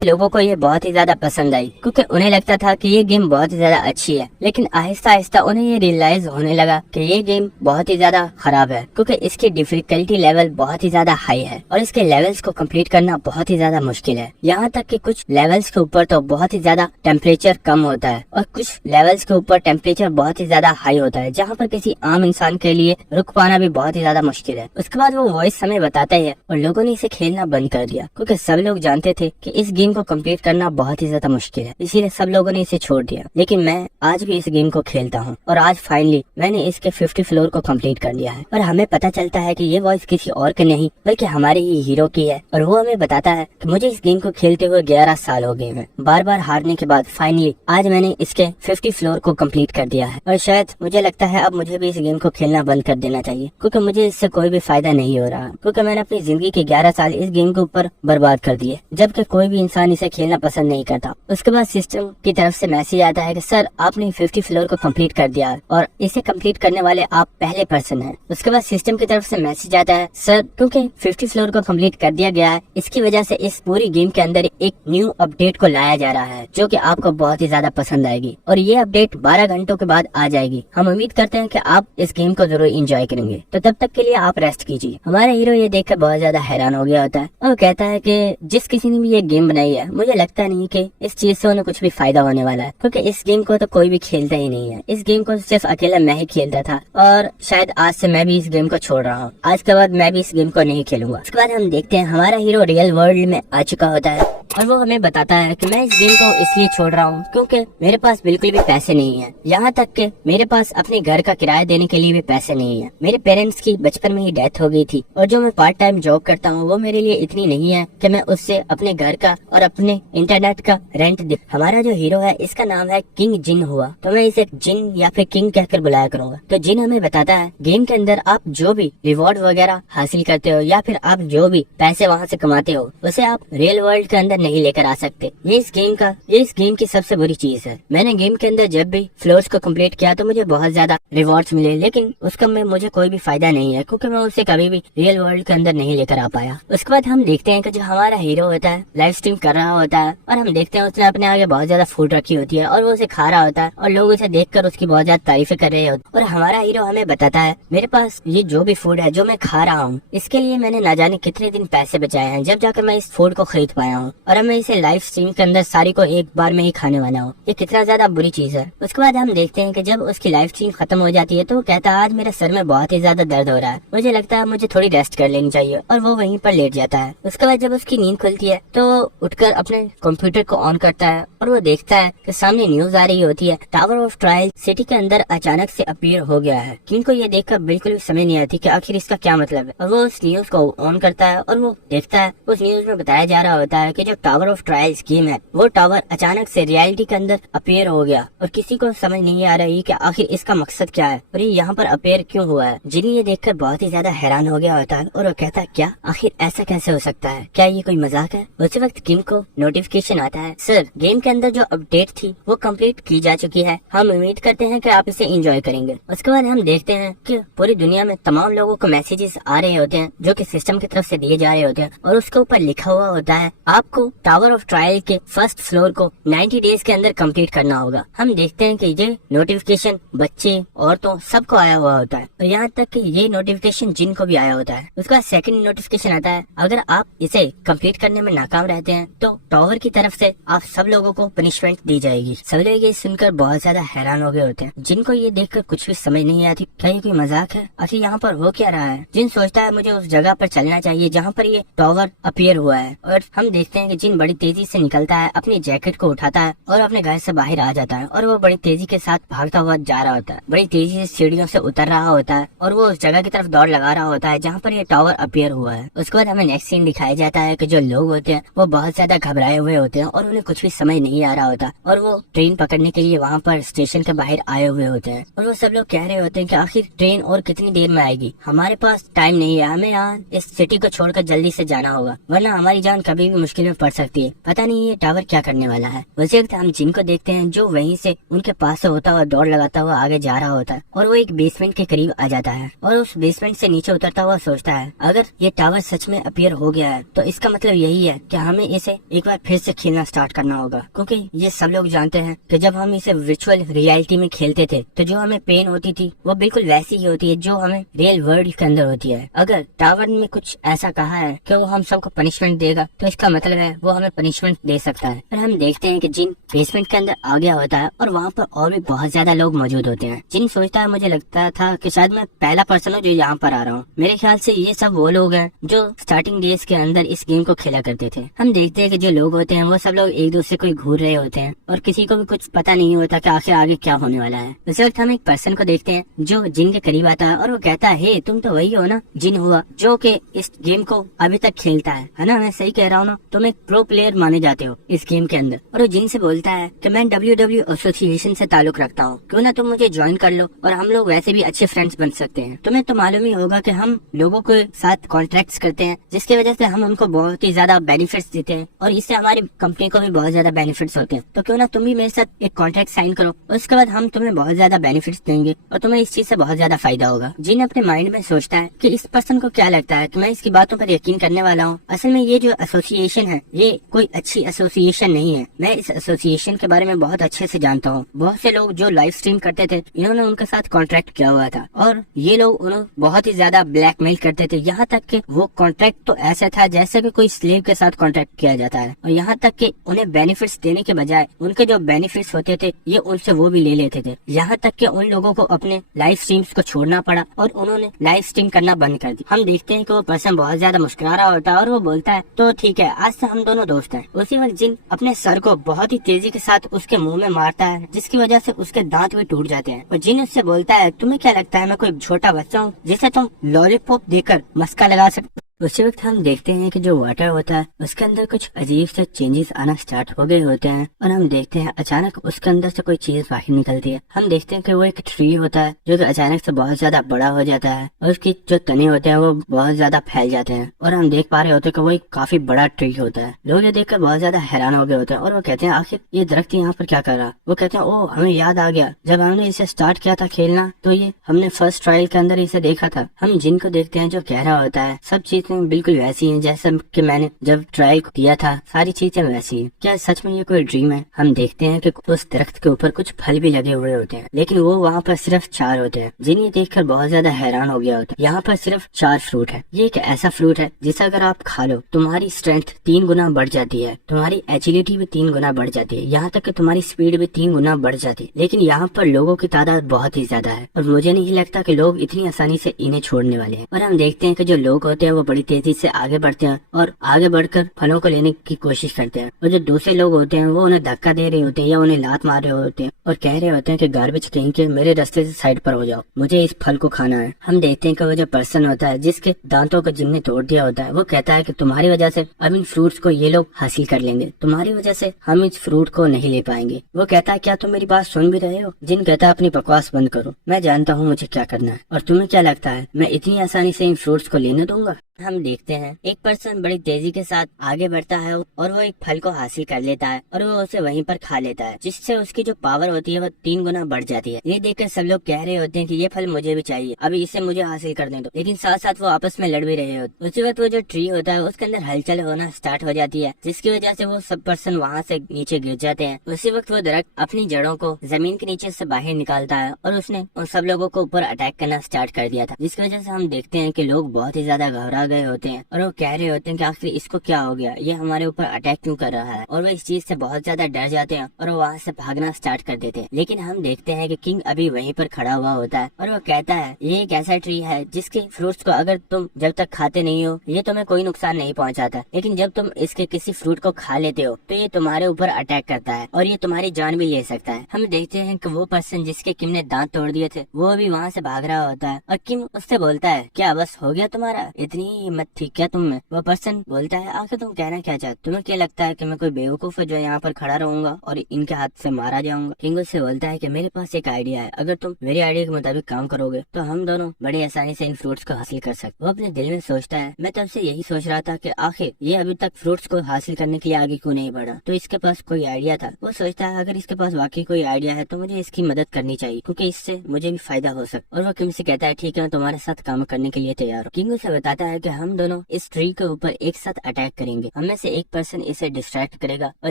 लोगों को ये बहुत ही ज्यादा पसंद आई क्योंकि उन्हें लगता था कि ये गेम बहुत ही ज्यादा अच्छी है, लेकिन आहिस्ता आहिस्ता उन्हें ये रियलाइज होने लगा कि ये गेम बहुत ही ज्यादा खराब है क्योंकि इसकी डिफिकल्टी लेवल बहुत ही ज्यादा हाई है और इसके लेवल्स को कंप्लीट करना बहुत ही ज्यादा मुश्किल है। यहाँ तक कि कुछ लेवल्स के ऊपर तो बहुत ही ज्यादा टेम्परेचर कम होता है और कुछ लेवल्स के ऊपर टेम्परेचर बहुत ही ज्यादा हाई होता है, जहाँ पर किसी आम इंसान के लिए रुक पाना भी बहुत ही ज्यादा मुश्किल है। उसके बाद वो वॉइस हमें बताता है और लोगों ने इसे खेलना बंद कर दिया क्योंकि सब लोग जानते थे कि इस गेम को कंप्लीट करना बहुत ही ज्यादा मुश्किल है, इसीलिए सब लोगों ने इसे छोड़ दिया। लेकिन मैं आज भी इस गेम को खेलता हूँ और आज फाइनली मैंने इसके 50 फ्लोर को कंप्लीट कर लिया है और हमें पता चलता है कि ये वॉइस किसी और के नहीं बल्कि हमारे ही हीरो की है और वो हमें बताता है कि मुझे इस गेम को खेलते हुए 11 साल हो गए हैं। बार बार हारने के बाद फाइनली आज मैंने इसके 50 फ्लोर को कंप्लीट कर दिया है और शायद मुझे लगता है अब मुझे भी इस गेम को खेलना बंद कर देना चाहिए क्योंकि मुझे इससे कोई भी फायदा नहीं हो रहा, क्योंकि मैंने अपनी जिंदगी के 11 साल इस गेम के ऊपर बर्बाद कर दिए, जबकि कोई भी इंसान इसे खेलना पसंद नहीं करता। उसके बाद सिस्टम की तरफ से मैसेज आता है कि सर आपने 50 फ्लोर को कंप्लीट कर दिया और इसे कंप्लीट करने वाले आप पहले पर्सन हैं। उसके बाद सिस्टम की तरफ से मैसेज आता है सर क्योंकि 50 फ्लोर को कंप्लीट कर दिया गया है, इसकी वजह से इस पूरी गेम के अंदर एक न्यू अपडेट को लाया जा रहा है जो कि आपको बहुत ही ज्यादा पसंद आएगी और ये अपडेट 12 घंटों के बाद आ जाएगी। हम उम्मीद करते हैं कि आप इस गेम को जरूर एंजॉय करेंगे, तो तब तक के लिए आप रेस्ट कीजिए। हमारा हीरो ये देखकर बहुत ज्यादा हैरान हो गया होता है और कहता है कि जिस किसी ने भी ये गेम बनाई है मुझे लगता नहीं कि इस चीज से उन्हें कुछ भी फायदा होने वाला है, क्योंकि इस गेम को तो कोई भी खेलता ही नहीं है। इस गेम को सिर्फ अकेला मैं ही खेलता था और शायद आज से मैं भी इस गेम को छोड़ रहा हूँ। आज के बाद मैं भी इस गेम को नहीं खेलूंगा। उसके बाद हम देखते हैं हमारा हीरो रियल वर्ल्ड में आ चुका होता है और वो हमें बताता है कि मैं इस गेम को इसलिए छोड़ रहा हूँ क्योंकि मेरे पास बिल्कुल भी पैसे नहीं है, यहाँ तक कि मेरे पास अपने घर का किराया देने के लिए भी पैसे नहीं है। मेरे पेरेंट्स की बचपन में ही डेथ हो गई थी और जो मैं पार्ट टाइम जॉब करता हूँ वो मेरे लिए इतनी नहीं है कि मैं उससे अपने घर का और अपने इंटरनेट का रेंट दे। हमारा जो हीरो है इसका नाम है किंग जिन हुआ, तो मैं इसे जिन या फिर किंग कहकर बुलाया करूंगा। तो जिन हमें बताता है गेम के अंदर आप जो भी रिवॉर्ड वगैरह हासिल करते हो या फिर आप जो भी पैसे वहाँ से कमाते हो उसे आप रियल वर्ल्ड के अंदर नहीं लेकर आ सकते। ये इस गेम की सबसे बुरी चीज है। मैंने गेम के अंदर जब भी फ्लोर्स को कंप्लीट किया तो मुझे बहुत ज्यादा रिवॉर्ड्स मिले, लेकिन उसका में मुझे कोई भी फायदा नहीं है क्योंकि मैं उसे कभी भी रियल वर्ल्ड के अंदर नहीं लेकर आ पाया। उसके बाद हम देखते हैं कि जो हमारा हीरो होता है लाइव स्ट्रीम कर रहा होता है और हम देखते हैं उसने अपने आगे बहुत ज्यादा फूड रखी होती है और वो उसे खा रहा होता है और लोग उसे देखकर उसकी बहुत ज्यादा तारीफें कर रहे होते हैं। और हमारा हीरो हमें बताता है मेरे पास ये जो भी फूड है जो मैं खा रहा हूँ इसके लिए मैंने न जाने कितने दिन पैसे बचाए हैं, जब जाकर मैं इस फूड को खरीद पाया हूँ और अब मैं इसे लाइव स्ट्रीम के अंदर सारी को एक बार में ही खाने वाला हूँ। ये कितना ज्यादा बुरी चीज है। उसके बाद हम देखते हैं कि जब उसकी लाइव स्ट्रीम खत्म हो जाती है तो वो कहता है आज मेरे सर में बहुत ही ज्यादा दर्द हो रहा है, मुझे लगता है मुझे थोड़ी रेस्ट कर लेनी चाहिए और वो वहीं पर लेट जाता है। उसके बाद जब उसकी नींद खुलती है तो उठकर अपने कंप्यूटर को ऑन करता है और वो देखता है कि सामने न्यूज आ रही होती है टावर ऑफ ट्रायल सिटी के अंदर अचानक से अपीयर हो गया है। किंग को ये देखकर बिल्कुल भी समझ नहीं आती कि आखिर इसका क्या मतलब है और वो उस न्यूज को ऑन करता है और वो देखता है उस न्यूज में बताया जा रहा होता है कि जो टावर ऑफ ट्रायल्स गेम है वो टावर अचानक से रियलिटी के अंदर अपीयर हो गया और किसी को समझ नहीं आ रही कि आखिर इसका मकसद क्या है और ये यहाँ पर अपीयर क्यों हुआ है। जिनी ये देखकर बहुत ही ज्यादा हैरान हो गया होता है और वो कहता है क्या आखिर ऐसा कैसे हो सकता है, क्या ये कोई मजाक है। उसी वक्त किंग को नोटिफिकेशन आता है सर गेम के अंदर जो अपडेट थी वो कंप्लीट की जा चुकी है, हम उम्मीद करते हैं कि आप इसे एंजॉय करेंगे। उसके बाद हम देखते हैं कि पूरी दुनिया में तमाम लोगों को मैसेजेस आ रहे होते हैं जो कि सिस्टम की तरफ से दिए जा रहे होते हैं और उसके ऊपर लिखा हुआ होता है आपको टावर ऑफ ट्रायल के फर्स्ट फ्लोर को 90 डेज के अंदर कंप्लीट करना होगा। हम देखते हैं कि ये नोटिफिकेशन बच्चे औरतों सबको आया हुआ होता है और यहाँ तक कि ये नोटिफिकेशन जिन को भी आया होता है। उसके बाद सेकंड नोटिफिकेशन आता है अगर आप इसे कंप्लीट करने में नाकाम रहते हैं तो टावर की तरफ से आप सब लोगों को पनिशमेंट दी जाएगी। सब लोग ये सुनकर बहुत ज्यादा हैरान हो गए होते हैं। जिनको ये देखकर कुछ भी समझ नहीं आती क्या ये कोई मजाक है, आखिर यहाँ पर हो क्या रहा है। जिन सोचता है मुझे उस जगह पर चलना चाहिए जहाँ पर ये टावर अपीयर हुआ है और हम देखते हैं कि जिन बड़ी तेजी से निकलता है, अपनी जैकेट को उठाता है और अपने घर से बाहर आ जाता है और वो बड़ी तेजी के साथ भागता हुआ जा रहा होता है, बड़ी तेजी से सीढ़ियों से उतर रहा होता है और वो उस जगह की तरफ दौड़ लगा रहा होता है जहाँ पर ये टावर अपीयर हुआ है। उसके बाद हमें नेक्स्ट सीन दिखाया जाता है कि जो लोग होते हैं वो बहुत ज्यादा घबराए हुए होते हैं और उन्हें कुछ भी समझ नहीं आ रहा होता और वो ट्रेन पकड़ने के लिए वहाँ पर स्टेशन के बाहर आए हुए होते हैं और वो सब लोग कह रहे होते हैं कि आखिर ट्रेन और कितनी देर में आएगी, हमारे पास टाइम नहीं है, हमें यहाँ इस सिटी को छोड़कर जल्दी से जाना होगा वरना हमारी जान कभी भी मुश्किल में पड़ पड़ सकती है, पता नहीं ये टावर क्या करने वाला है। उसी वक्त हम जिन को देखते हैं जो वहीं से उनके पास से होता हुआ दौड़ लगाता हुआ आगे जा रहा होता है और वो एक बेसमेंट के करीब आ जाता है और उस बेसमेंट से नीचे उतरता हुआ सोचता है अगर ये टावर सच में अपीयर हो गया है तो इसका मतलब यही है कि हमें इसे एक बार फिर से खेलना स्टार्ट करना होगा, क्योंकि ये सब लोग जानते हैं कि जब हम इसे वर्चुअल रियलिटी में खेलते थे तो जो हमें पेन होती थी वो बिल्कुल वैसी ही होती है जो हमें रियल वर्ल्ड के अंदर होती है। अगर टावर में कुछ ऐसा कहा है कि वो हम सबको पनिशमेंट देगा तो इसका मतलब है वो हमें पनिशमेंट दे सकता है। और हम देखते हैं कि जिन बेसमेंट के अंदर आ गया होता है और वहाँ पर और भी बहुत ज्यादा लोग मौजूद होते हैं। जिन सोचता है मुझे लगता था कि शायद मैं पहला पर्सन हूँ जो यहाँ पर आ रहा हूँ। मेरे ख्याल से ये सब वो लोग हैं जो स्टार्टिंग डेज के अंदर इस गेम को खेला करते थे। हम देखते हैं कि जो लोग होते हैं वो सब लोग एक दूसरे को घूर रहे होते हैं और किसी को भी कुछ पता नहीं होता कि आखिर आगे क्या होने वाला है। उस वक्त हम एक पर्सन को देखते हैं जो जिन के करीब आता है और वो कहता है हे तुम तो वही हो ना जिन हुआ जो कि इस गेम को अभी तक खेलता है ना? मैं सही कह रहा हूँ ना? तुम एक प्रो प्लेयर माने जाते हो इस गेम के अंदर। और वो जिन से बोलता है कि मैं WWE एसोसिएशन से ताल्लुक रखता हूँ, क्यों ना तुम मुझे ज्वाइन कर लो और हम लोग वैसे भी अच्छे फ्रेंड्स बन सकते हैं। तुम्हें तो मालूम ही होगा कि हम लोगों के साथ कॉन्ट्रैक्ट्स करते हैं जिसकी वजह से हम उनको बहुत ही ज्यादा बेनिफिट्स देते हैं और इससे हमारी कंपनी को भी बहुत ज्यादा बेनिफिट्स होते हैं। तो क्यों ना तुम भी मेरे साथ एक कॉन्ट्रैक्ट साइन करो, उसके बाद हम तुम्हें बहुत ज्यादा बेनिफिट्स देंगे और तुम्हें इस चीज से बहुत ज्यादा फायदा होगा। जिन अपने माइंड में सोचता है कि इस पर्सन को क्या लगता है कि मैं इसकी बातों पर यकीन करने वाला हूँ। असल में ये जो एसोसिएशन है ये कोई अच्छी एसोसिएशन नहीं है। मैं इस एसोसिएशन के बारे में बहुत अच्छे से जानता हूँ। बहुत से लोग जो लाइव स्ट्रीम करते थे इन्होंने उनके साथ कॉन्ट्रैक्ट किया हुआ था और ये लोग उन्हें बहुत ही ज्यादा ब्लैकमेल करते थे। यहाँ तक कि वो कॉन्ट्रैक्ट तो ऐसा था जैसे कि कोई स्लेव के साथ कॉन्ट्रैक्ट किया जाता है और यहाँ तक कि उन्हें बेनिफिट्स देने के बजाय उनके जो बेनिफिट्स होते थे ये उनसे वो भी ले लेते थे। यहाँ तक कि उन लोगों को अपने लाइव स्ट्रीम्स को छोड़ना पड़ा और उन्होंने लाइव स्ट्रीम करना बंद कर दी। हम देखते हैं कि वो पर्सन बहुत ज्यादा मुस्कुरा रहा होता है और वो बोलता है तो ठीक है आज से हम दोनों दोस्त हैं। उसी वक्त जिन अपने सर को बहुत ही तेजी के साथ उसके मुंह में मारता है जिसकी वजह से उसके दांत भी टूट जाते हैं और जिन उससे बोलता है तुम्हें क्या लगता है मैं कोई छोटा बच्चा हूँ जिसे तुम लॉलीपॉप देकर मस्का लगा सकते। उसी वक्त हम देखते हैं कि जो वाटर होता है उसके अंदर कुछ अजीब से चेंजेस आना स्टार्ट हो गए होते हैं और हम देखते हैं अचानक उसके अंदर से कोई चीज बाहर निकलती है। हम देखते हैं कि वो एक ट्री होता है जो कि अचानक से बहुत ज्यादा बड़ा हो जाता है और उसकी जो तने होते हैं वो बहुत ज्यादा फैल जाते हैं और हम देख पा रहे होते हैं कि वो एक काफी बड़ा ट्री होता है। लोग ये देखकर बहुत ज्यादा हैरान हो गए होते हैं और वो कहते हैं आखिर ये दरख्त यहाँ पर क्या कर रहा। वो कहते हैं ओ हमें याद आ गया जब हमने इसे स्टार्ट किया था खेलना तो ये हमने फर्स्ट ट्रायल के अंदर इसे देखा था। हम जिनको देखते हैं जो कह रहा होता है सब चीजें बिल्कुल वैसी हैं जैसा कि मैंने जब ट्रायल किया था, सारी चीजें वैसी हैं। क्या सच में ये कोई ड्रीम है? हम देखते हैं कि उस दरख्त के ऊपर कुछ फल भी लगे हुए होते हैं लेकिन वो वहाँ पर सिर्फ 4 होते हैं। जिन्हें देखकर बहुत ज्यादा हैरान हो गया होता है। यहाँ पर सिर्फ 4 फ्रूट है। ये एक ऐसा फ्रूट है जिसे अगर आप खा लो तुम्हारी स्ट्रेंथ 3 गुना बढ़ जाती है, तुम्हारी एजिलिटी भी 3 गुना बढ़ जाती है, यहाँ तक कि तुम्हारी स्पीड भी 3 गुना बढ़ जाती है। लेकिन यहाँ पर लोगों की तादाद बहुत ही ज्यादा है और मुझे नहीं लगता कि लोग इतनी आसानी से इन्हें छोड़ने वाले हैं। और हम देखते हैं कि जो लोग होते हैं वो बड़ी तेजी से आगे बढ़ते हैं और आगे बढ़कर फलों को लेने की कोशिश करते हैं और जो दूसरे लोग होते हैं वो उन्हें धक्का दे रहे होते हैं या उन्हें लात मार रहे होते हैं और कह रहे होते हैं कि गार्बेज कहीं के मेरे रास्ते से साइड पर हो जाओ, मुझे इस फल को खाना है। हम देखते हैं कि वो जो पर्सन होता है जिसके दांतों को जिनने तोड़ दिया होता है वो कहता है कि तुम्हारी वजह से अब इन फ्रूट्स को ये लोग हासिल कर लेंगे, तुम्हारी वजह से हम इस फ्रूट को नहीं ले पाएंगे। वो कहता है क्या तुम मेरी बात सुन भी रहे हो? जिन कहता है अपनी बकवास बंद करो, मैं जानता हूँ मुझे क्या करना है और तुम्हें क्या लगता है मैं इतनी आसानी से इन फ्रूट्स को लेने दूंगा? हम देखते हैं एक पर्सन बड़ी तेजी के साथ आगे बढ़ता है और वो एक फल को हासिल कर लेता है और वो उसे वहीं पर खा लेता है जिससे उसकी जो पावर होती है वो 3 गुना बढ़ जाती है। ये देखकर सब लोग कह रहे होते हैं कि ये फल मुझे भी चाहिए, अभी इसे मुझे हासिल करने दो, लेकिन साथ साथ वो आपस में लड़ भी रहे होते। उसी वक्त वो जो ट्री होता है उसके अंदर हलचल होना स्टार्ट हो जाती है जिसकी वजह से वो सब पर्सन वहाँ से नीचे गिर जाते हैं। उसी वक्त वो दरख्त अपनी जड़ों को जमीन के नीचे से बाहर निकालता है और उसने उन सब लोगों को ऊपर अटैक करना स्टार्ट कर दिया था जिसकी वजह से हम देखते हैं कि लोग बहुत ही ज्यादा घबरा गए होते हैं और वो कह रहे होते हैं कि आखिर इसको क्या हो गया, ये हमारे ऊपर अटैक क्यों कर रहा है। और वो इस चीज से बहुत ज्यादा डर जाते हैं और वो वहाँ से भागना स्टार्ट कर देते हैं। लेकिन हम देखते हैं कि किंग अभी वहीं पर खड़ा हुआ होता है और वो कहता है ये एक ऐसा ट्री है जिसके फ्रूट्स को अगर तुम जब तक खाते नहीं हो ये तुम्हें कोई नुकसान नहीं पहुँचाता, लेकिन जब तुम इसके किसी फ्रूट को खा लेते हो तो ये तुम्हारे ऊपर अटैक करता है और ये तुम्हारी जान भी ले सकता है। हम देखते हैं कि वो पर्सन जिसके किम ने दांत तोड़ दिए थे वो भी वहाँ से भाग रहा होता है और किम उससे बोलता है क्या बस हो गया तुम्हारा, इतनी इतनी हिम्मत थी क्या तुम में? वो पर्सन बोलता है आखिर तुम कहना क्या चाहते? तुम्हें क्या लगता है कि मैं कोई बेवकूफ है जो यहाँ पर खड़ा रहूंगा और इनके हाथ से मारा जाऊंगा? किंग उससे बोलता है कि मेरे पास एक आइडिया है, अगर तुम मेरे आइडिया के मुताबिक काम करोगे तो हम दोनों बड़ी आसानी से इन फ्रूट्स को हासिल कर सकते। वो अपने दिल में सोचता है मैं तब से यही सोच रहा था कि आखिर ये अभी तक फ्रूट्स को हासिल करने के लिए आगे क्यों नहीं बढ़ा, तो इसके पास कोई आइडिया था। वो सोचता है अगर इसके पास वाकई कोई आइडिया है तो मुझे इसकी मदद करनी चाहिए क्योंकि इससे मुझे भी फायदा हो सकता। और वो किंग से कहता है ठीक है मैं तुम्हारे साथ काम करने के लिए तैयार हूँ। किंग उसे बताता है कि हम दोनों इस ट्री के ऊपर एक साथ अटैक करेंगे, हमें से एक पर्सन इसे डिस्ट्रैक्ट करेगा और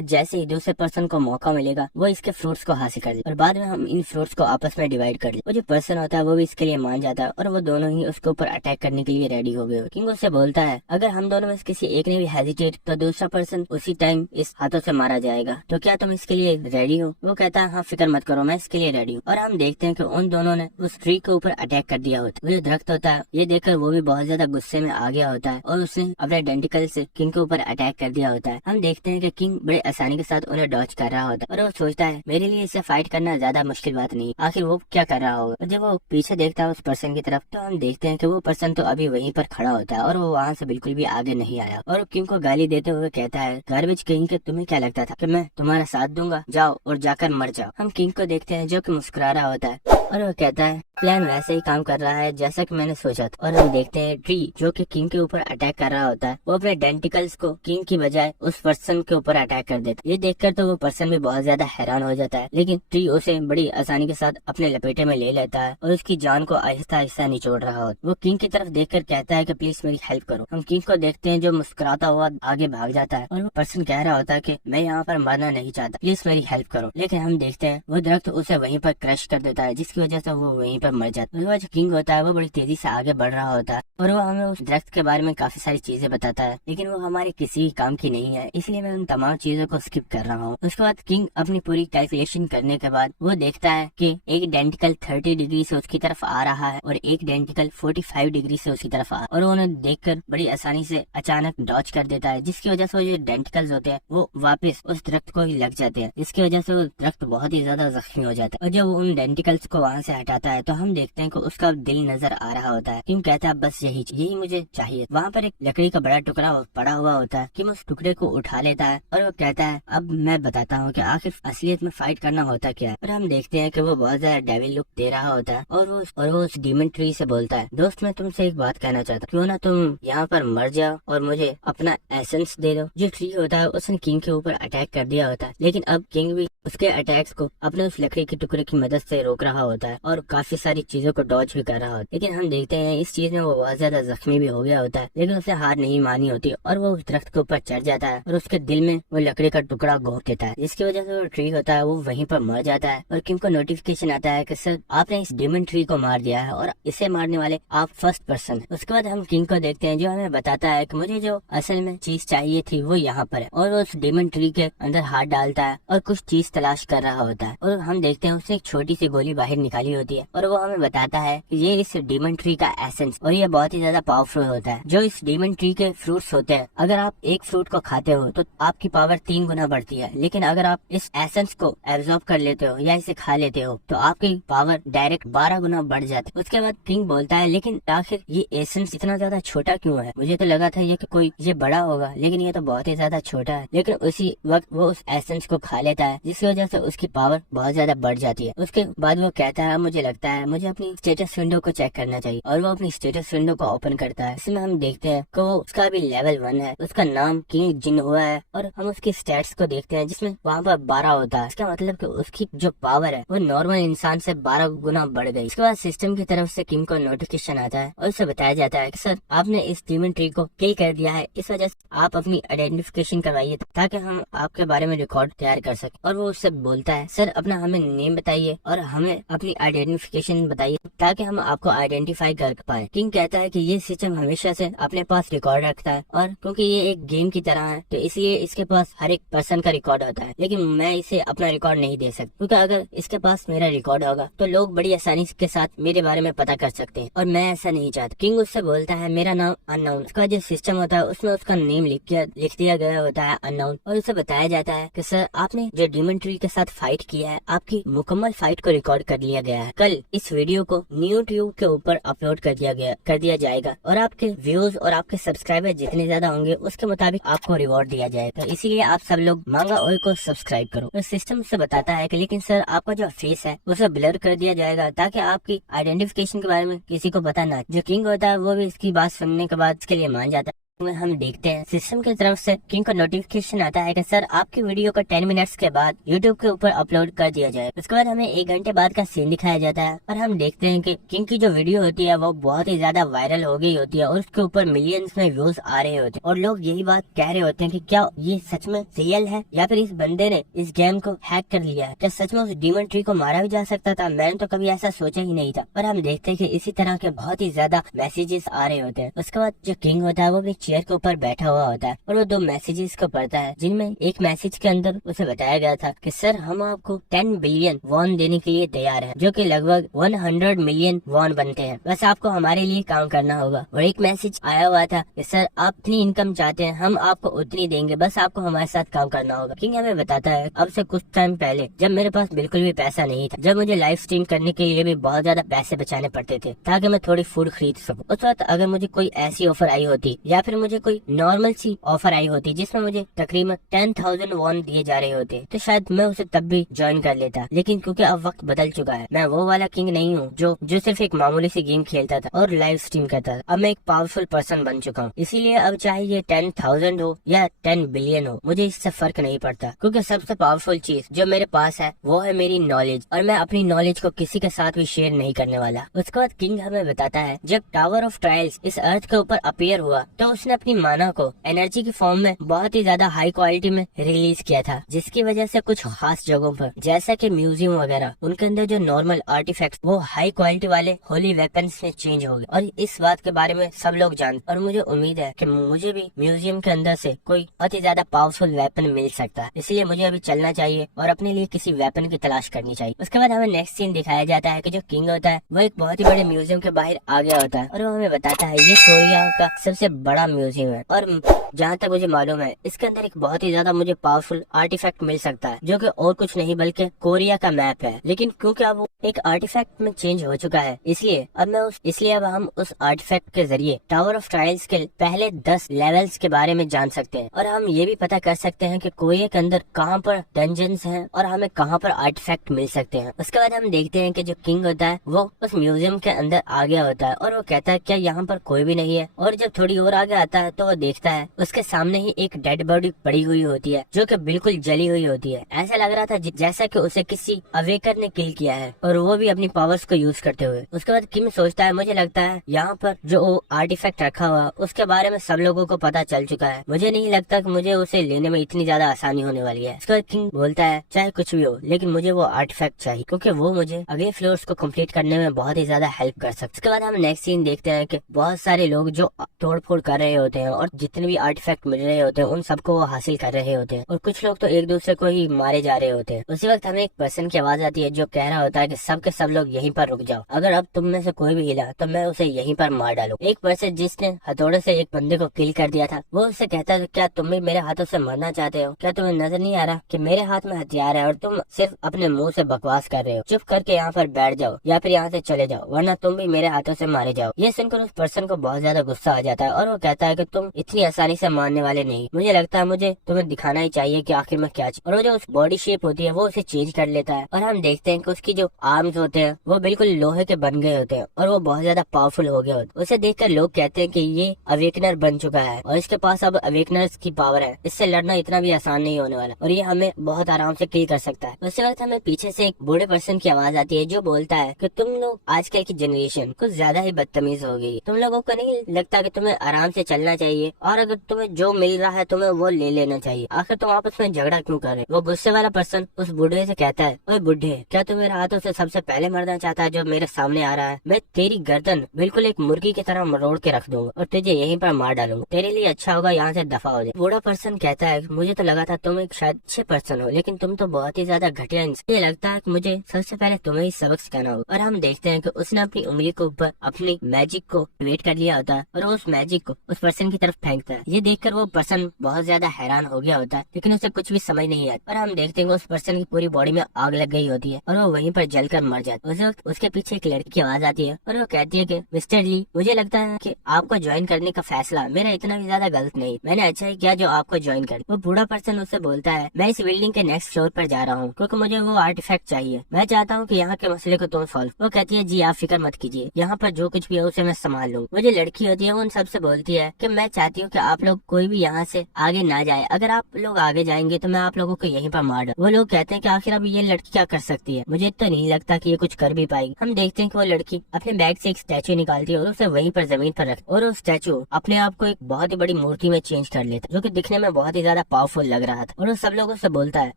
जैसे ही दूसरे पर्सन को मौका मिलेगा वो इसके फ्रूट्स को हासिल कर ले और बाद में हम इन फ्रूट्स को आपस में डिवाइड कर ले। वो जो पर्सन होता है वो भी इसके लिए मान जाता है और वो दोनों ही उसके ऊपर अटैक करने के लिए रेडी हो गए। किंग उससे बोलता है अगर हम दोनों में से किसी एक ने भी हेजिटेट तो दूसरा पर्सन उसी टाइम इस हाथों से मारा जाएगा, तो क्या तुम इसके लिए रेडी हो? वो कहता है हाँ फिक्र मत करो मैं इसके लिए रेडी हूँ। और हम देखते हैं कि उन दोनों ने उस ट्री के ऊपर अटैक कर दिया होता है। वो जो दरख्त होता है ये देखकर वो भी बहुत ज्यादा गुस्से में आ गया होता है और उसने अपने डेंटिकल से किंग के ऊपर अटैक कर दिया होता है। हम देखते हैं कि किंग बड़े आसानी के साथ उन्हें डॉच कर रहा होता है और वो सोचता है मेरे लिए इससे फाइट करना ज्यादा मुश्किल बात नहीं, आखिर वो क्या कर रहा होगा। और जब वो पीछे देखता है उस पर्सन की तरफ तो हम देखते हैं कि वो पर्सन तो अभी वहीं पर खड़ा होता है और वो वहाँ से बिल्कुल भी आगे नहीं आया और किंग को गाली देते हुए कहता है गार्बेज किंग के तुम्हें क्या लगता था कि मैं तुम्हारा साथ दूंगा, जाओ और जाकर मर जाओ। हम किंग को देखते हैं जो कि मुस्कुरा रहा होता है और वो कहता है प्लान वैसे ही काम कर रहा है जैसा कि मैंने सोचा था। और हम देखते हैं ट्री जो कि किंग के ऊपर अटैक कर रहा होता है वो अपने डेंटिकल्स को किंग की बजाय उस पर्सन के ऊपर अटैक कर देता है। ये देखकर तो वो पर्सन भी बहुत ज्यादा हैरान हो जाता है, लेकिन ट्री उसे बड़ी आसानी के साथ अपने लपेटे में ले लेता है और उसकी जान को आहिस्ता आहिस्ता निचोड़ रहा होता है। वो किंग की तरफ देखकर कहता है कि प्लीज मेरी हेल्प करो। हम किंग को देखते हैं जो मुस्कुराता हुआ आगे भाग जाता है और वो पर्सन कह रहा होता है कि मैं यहाँ पर मरना नहीं चाहता, प्लीज मेरी हेल्प करो। लेकिन हम देखते हैं वो दरख्त उसे वहीं पर क्रश कर देता है जिसकी वजह से वो वहीं पर मर जाता है। वो जो किंग होता है वो बड़ी तेजी से आगे बढ़ रहा होता है और वो हमें उस दरख्त के बारे में काफी सारी चीजें बताता है, लेकिन वो हमारे किसी काम की नहीं है इसलिए मैं उन तमाम चीजों को स्किप कर रहा हूँ। उसके बाद किंग अपनी पूरी कैलकुलेशन करने के बाद वो देखता है कि एक डेंटिकल 30 डिग्री से उसकी तरफ आ रहा है और एक डेंटिकल 45 डिग्री से उसकी तरफ आ और वो उन्हें देखकर बड़ी आसानी से अचानक डॉच कर देता है जिसकी वजह से वो जो डेंटिकल्स होते हैं वो वापस उस दरख्त को ही लग जाते हैं, जिसकी वजह से वो दरख्त बहुत ही ज्यादा जख्मी हो जाता है। और जब वो उन डेंटिकल्स को वहाँ से हटाता है तो हम देखते हैं कि उसका दिल नजर आ रहा होता है। किंग कहता है बस यही मुझे चाहिए। वहाँ पर एक लकड़ी का बड़ा टुकड़ा पड़ा हुआ होता है। किंग उस टुकड़े को उठा लेता है और वो कहता है अब मैं बताता हूँ कि आखिर असलियत में फाइट करना होता क्या है। और हम देखते हैं कि वो बहुत ज्यादा डेविल लुक दे रहा होता है और वो उस डीमन ट्री से बोलता है दोस्त मैं तुमसे एक बात कहना चाहता हूँ, क्यों ना तुम यहाँ पर मर जाओ और मुझे अपना एसेंस दे दो। जो ट्री होता है उसने किंग के ऊपर अटैक कर दिया होता है, लेकिन अब किंग भी उसके अटैक्स को अपने उस लकड़ी के टुकड़े की मदद से रोक रहा होता है और काफी सारी चीजों को डॉज भी कर रहा होता है। लेकिन हम देखते हैं इस चीज में वो बहुत ज्यादा जख्मी भी हो गया होता है, लेकिन उसे हार नहीं मानी होती और वो उस दरख्त के ऊपर चढ़ जाता है और उसके दिल में वो लकड़ी का टुकड़ा घोंप देता है, जिसकी वजह से वो ट्री होता है वो वहीं पर मर जाता है। और किंग को नोटिफिकेशन आता है कि सर आपने इस डेमन ट्री को मार दिया है और इसे मारने वाले आप फर्स्ट पर्सन है। उसके बाद हम किंग को देखते हैं जो हमें बताता है कि मुझे जो असल में चीज चाहिए थी वो यहाँ पर है और वो उस डेमन ट्री के अंदर हाथ डालता है और कुछ चीज तलाश कर रहा होता है और हम देखते हैं उसने एक छोटी सी गोली बाहर निकाली होती है और वो हमें बताता है कि ये इस डेमन ट्री का एसेंस और ये बहुत ही ज्यादा पावरफुल होता है। जो इस डेमन ट्री के फ्रूट्स होते हैं, अगर आप एक फ्रूट को खाते हो तो आपकी पावर 3 गुना बढ़ती है, लेकिन अगर आप इस एसेंस को एब्जॉर्ब कर लेते हो या इसे खा लेते हो तो आपकी पावर डायरेक्ट 12 गुना बढ़ जाती है। उसके बाद किंग बोलता है लेकिन आखिर ये एसेंस इतना ज्यादा छोटा क्यों है? मुझे तो लगा था ये बड़ा होगा, लेकिन ये तो बहुत ही ज्यादा छोटा है। लेकिन उसी वक्त वो उस एसेंस को खा लेता है जिसकी वजह से उसकी पावर बहुत ज्यादा बढ़ जाती है। उसके बाद वो कहता है मुझे लगता है मुझे अपनी स्टेटस विंडो को चेक करना चाहिए और वो अपनी स्टेटस विंडो को ओपन करता है। इसमें हम देखते हैं कि वो उसका भी लेवल 1 है, उसका नाम किंग जिन हुआ है और हम उसकी स्टैट्स को देखते हैं जिसमें वहाँ पर 12 होता है। इसका मतलब कि उसकी जो पावर है वो नॉर्मल इंसान से 12 गुना बढ़ गई। इसके बाद सिस्टम की तरफ से किंग को नोटिफिकेशन आता है और उसे बताया जाता है कि सर आपने इस डीमन ट्री को किल कर दिया है, इस वजह से आप अपनी आइडेंटिफिकेशन करवाइए ताकि हम आपके बारे में रिकॉर्ड तैयार कर सके। और वो उससे बोलता है सर अपना हमें नेम बताइए और हमें अपनी आइडेंटिफिकेशन बताइए ताकि हम आपको आइडेंटिफाई कर पाए। किंग कहता है कि ये सिस्टम हमेशा से अपने पास रिकॉर्ड रखता है और क्योंकि ये एक गेम की तरह है तो इसलिए इसके पास हर एक पर्सन का रिकॉर्ड होता है, लेकिन मैं इसे अपना रिकॉर्ड नहीं दे सकता क्योंकि अगर इसके पास मेरा रिकॉर्ड होगा तो लोग बड़ी आसानी के साथ मेरे बारे में पता कर सकते हैं और मैं ऐसा नहीं चाहता। किंग उससे बोलता है मेरा नाम अननोन। उसका जो सिस्टम होता है उसमें उसका नेम लिख दिया गया होता है अननोन और उसे बताया जाता है कि सर आपने जो डीमन ट्री के साथ फाइट किया है आपकी मुकम्मल फाइट को रिकॉर्ड कर लिया गया है। कल इस वीडियो को न्यू ट्यूब के ऊपर अपलोड कर दिया जाएगा और आप आपके व्यूज और आपके सब्सक्राइबर जितने ज्यादा होंगे उसके मुताबिक आपको रिवॉर्ड दिया जाएगा। तो इसीलिए आप सब लोग मांगा ओए को सब्सक्राइब करो। तो सिस्टम से बताता है कि लेकिन सर आपका जो फेस है उसे ब्लर कर दिया जाएगा ताकि आपकी आइडेंटिफिकेशन के बारे में किसी को पता ना। जो किंग होता है वो भी इसकी बात सुनने के बाद इसके लिए मान जाता है। हम देखते हैं सिस्टम की तरफ से किंग को नोटिफिकेशन आता है कि सर आपकी वीडियो को 10 मिनट्स के बाद यूट्यूब के ऊपर अपलोड कर दिया जाए। उसके बाद हमें 1 घंटे बाद का सीन दिखाया जाता है और हम देखते हैं कि किंग की जो वीडियो होती है वो बहुत ही ज्यादा वायरल हो गई होती है और उसके ऊपर मिलियंस में व्यूज आ रहे होते हैं और लोग यही बात कह रहे होते हैं कि क्या ये सच में रियल है या फिर इस बंदे ने इस गेम को हैक कर लिया है। क्या सच में उस डीमन ट्री को मारा भी जा सकता था? मैंने तो कभी ऐसा सोचा ही नहीं था। और हम देखते हैं कि इसी तरह के बहुत ही ज्यादा मैसेजेस आ रहे होते हैं। उसके बाद जो किंग होता है वो अपनी चेयर के ऊपर बैठा हुआ होता है और वो 2 मैसेजेस को पढ़ता है, जिनमें एक मैसेज के अंदर उसे बताया गया था कि सर हम आपको 10 बिलियन वॉन देने के लिए तैयार हैं, जो कि लगभग 100 मिलियन वॉन बनते हैं। बस आपको हमारे लिए काम करना होगा। और एक मैसेज आया हुआ था कि सर आप इतनी इनकम चाहते हैं, हम आपको उतनी देंगे, बस आपको हमारे साथ काम करना होगा। किंग हमें बताता है अब से कुछ टाइम पहले जब मेरे पास बिल्कुल भी पैसा नहीं था, जब मुझे लाइव स्ट्रीम करने के लिए भी बहुत ज्यादा पैसे बचाने पड़ते थे ताकि मैं थोड़ी फूड खरीद सकूं, उस वक्त अगर मुझे कोई ऐसी ऑफर आई होती या फिर मुझे कोई नॉर्मल सी ऑफर आई होती जिसमें मुझे तकरीबन 10,000 वॉन दिए जा रहे होते तो शायद मैं उसे तब भी ज्वाइन कर लेता। लेकिन क्योंकि अब वक्त बदल चुका है, मैं वो वाला किंग नहीं हूँ जो सिर्फ एक मामूली सी गेम खेलता था और लाइव स्ट्रीम करता था। अब मैं एक पावरफुल पर्सन बन चुका हूँ। इसीलिए अब चाहे ये 10,000 हो या 10 बिलियन हो, मुझे इससे फर्क नहीं पड़ता, क्योंकि सबसे पावरफुल चीज जो मेरे पास है वो है मेरी नॉलेज और मैं अपनी नॉलेज को किसी के साथ भी शेयर नहीं करने वाला। उसके बाद किंग हमें बताता है जब टावर ऑफ ट्रायल्स इस अर्थ के ऊपर अपीयर हुआ तो उसने अपनी माना को एनर्जी की फॉर्म में बहुत ही ज्यादा हाई क्वालिटी में रिलीज किया था, जिसकी वजह से कुछ खास जगहों पर जैसा कि म्यूजियम वगैरह उनके अंदर जो नॉर्मल आर्टिफैक्ट्स वो हाई क्वालिटी वाले होली वेपन्स में चेंज हो गए। और इस बात के बारे में सब लोग जानते और मुझे उम्मीद है कि मुझे भी म्यूजियम के अंदर से कोई बहुत ही ज्यादा पावरफुल वेपन मिल सकता है। इसलिए मुझे अभी चलना चाहिए और अपने लिए किसी वेपन की तलाश करनी चाहिए। उसके बाद हमें नेक्स्ट सीन दिखाया जाता है कि जो किंग होता है वो एक बहुत ही बड़े म्यूजियम के बाहर आ गया होता है और वो हमें बताता है ये कोरिया का सबसे बड़ा म्यूजियम है और जहाँ तक मुझे मालूम है इसके अंदर एक बहुत ही ज्यादा मुझे पावरफुल आर्टिफैक्ट मिल सकता है, जो कि और कुछ नहीं बल्कि कोरिया का मैप है। लेकिन क्योंकि अब वो एक आर्टिफैक्ट में चेंज हो चुका है, इसलिए अब हम उस आर्टिफैक्ट के जरिए टावर ऑफ ट्रायल्स के पहले 10 लेवल्स के बारे में जान सकते हैं और हम ये भी पता कर सकते हैं कि कोरिया के अंदर कहाँ पर डंजन्स हैं और हमें कहाँ पर आर्टिफैक्ट मिल सकते हैं। उसके बाद हम देखते हैं कि जो किंग होता है वो उस म्यूजियम के अंदर आ गया होता है और वो कहता है क्या यहाँ पर कोई भी नहीं है। और जब थोड़ी और आगे आता है तो वो देखता है उसके सामने ही एक डेड बॉडी पड़ी हुई होती है जो कि बिल्कुल जली हुई होती है। ऐसा लग रहा था जैसा कि उसे किसी अवेकर ने किल किया है और वो भी अपनी पावर्स को यूज करते हुए। उसके बाद किंग सोचता है मुझे लगता है यहाँ पर जो आर्टिफैक्ट रखा हुआ उसके बारे में सब लोगों को पता चल चुका है, मुझे नहीं लगता कि मुझे उसे लेने में इतनी ज्यादा आसानी होने वाली है। उसके बाद किंग बोलता है चाहे कुछ भी हो लेकिन मुझे वो आर्टिफैक्ट चाहिए क्योंकि वो मुझे अगले फ्लोर्स को कंप्लीट करने में बहुत ही ज्यादा हेल्प कर सकते। उसके बाद हम नेक्स्ट सीन देखते हैं कि बहुत सारे लोग जो तोड़फोड़ कर रहे होते हैं और जितने भी आर्टिफैक्ट मिल रहे होते हैं उन सबको वो हासिल कर रहे होते हैं और कुछ लोग तो एक दूसरे को ही मारे जा रहे होते हैं। उसी वक्त हमें एक पर्सन की आवाज आती है जो कह रहा होता है कि सब के सब लोग यहीं पर रुक जाओ, अगर अब तुम में से कोई भी हिला तो मैं उसे यहीं पर मार डालूं। एक पर्सन जिसने हथौड़े से एक बंदे को किल कर दिया था वो उससे कहता है क्या तुम भी मेरे हाथों से मरना चाहते हो? क्या तुम्हें नजर नहीं आ रहा कि मेरे हाथ में हथियार है और तुम सिर्फ अपने मुंह से बकवास कर रहे हो? चुप करके यहाँ पर बैठ जाओ या फिर यहाँ से चले जाओ वरना तुम भी मेरे हाथों से मारे जाओ। ये सुनकर उस पर्सन को बहुत ज्यादा गुस्सा आ जाता है और वो कहता है कि तुम इतनी आसानी से मारने वाले नहीं, मुझे लगता है मुझे तुम्हें दिखाना ही चाहिए कि आखिर में क्या। और वो जो उस बॉडी शेप होती है वो उसे चेंज कर लेता है और हम देखते हैं कि उसकी जो आर्म्स होते हैं वो बिल्कुल लोहे के बन गए होते हैं और वो बहुत ज्यादा पावरफुल हो गए होते हैं। उसे देखकर लोग कहते हैं कि ये अवेकनर बन चुका है और इसके पास अब अवेकनर्स की पावर है, इससे लड़ना इतना भी आसान नहीं होने वाला और ये हमें बहुत आराम से किल कर सकता है। उसी वक्त हमें पीछे से एक बूढ़े पर्सन की आवाज आती है जो बोलता है कि तुम लोग आजकल की जनरेशन कुछ ज्यादा ही बदतमीज हो गई, तुम लोगों को नहीं लगता कि तुम्हें आराम से चलना चाहिए और अगर तुम्हें जो मिल रहा है तुम्हें वो ले लेना चाहिए, आखिर तुम आपस में झगड़ा क्यों कर रहे? वो गुस्से वाला पर्सन उस बूढ़े से कहता है ओए बुढ़े, क्या तू मेरे हाथों से सबसे पहले मरना चाहता है जो मेरे सामने आ रहा है? मैं तेरी गर्दन बिल्कुल एक मुर्गी की तरह मरोड़ के रख दूंगा और तुझे यहीं पर मार डालूंगा, तेरे लिए अच्छा होगा यहाँ से दफा हो जाए। बूढ़ा पर्सन कहता है मुझे तो लगा था तुम एक शायद अच्छे पर्सन हो लेकिन तुम तो बहुत ही ज्यादा घटिया इंसान, ये लगता है कि मुझे सबसे पहले तुम्हें ही सबक सिखाना होगा। और हम देखते हैं कि उसने अपनी उंगली के ऊपर अपनी मैजिक को एक्टिवेट कर लिया होता है और उस मैजिक को उस पर्सन की तरफ फेंकता है। ये देखकर वो पर्सन बहुत ज्यादा हैरान हो गया होता है, लेकिन उसे कुछ भी समझ नहीं आता। और हम देखते हैं उस पर्सन की पूरी बॉडी में आग लग गई होती है और वो वहीं पर जलकर मर जाता है। उस वक्त उसके पीछे एक लड़की की आवाज आती है और वो कहती है कि मिस्टर ली, मुझे लगता है कि आपको ज्वाइन करने का फैसला मेरा इतना भी ज्यादा गलत नहीं, मैंने अच्छा ही किया जो आपको ज्वाइन कर। वो बूढ़ा पर्सन उससे बोलता है, मैं इस बिल्डिंग के नेक्स्ट फ्लोर पर जा रहा हूँ क्योंकि मुझे वो आर्टिफैक्ट चाहिए, मैं चाहता हूँ कि यहाँ के मसले को तुम सॉल्व। वो कहती है, जी आप फिक्र मत कीजिए, यहाँ पर जो कुछ भी है उसे मैं संभाल लूँ। वो जो लड़की होती है वो उन सबसे बोलती है कि मैं चाहती हूँ कि आप लोग कोई भी यहाँ से आगे ना जाए, अगर आप लोग आगे जाएंगे तो मैं आप लोगों को यहीं पर मार दूँ। वो लोग कहते हैं कि आखिर अब ये लड़की क्या कर सकती है, मुझे तो नहीं लगता कि ये कुछ कर भी पाएगी। हम देखते हैं कि वो लड़की अपने बैग से एक स्टैचू निकालती है और उसे वहीं पर जमीन पर रख, और वो स्टैचू अपने आप को एक बहुत ही बड़ी मूर्ति में चेंज कर लेता है जो कि दिखने में बहुत ही ज्यादा पावरफुल लग रहा था। और वो सब लोगों से बोलता है,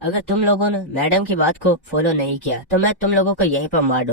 अगर तुम लोगों ने मैडम की बात को फॉलो नहीं किया तो मैं तुम लोगों को यहीं पर मार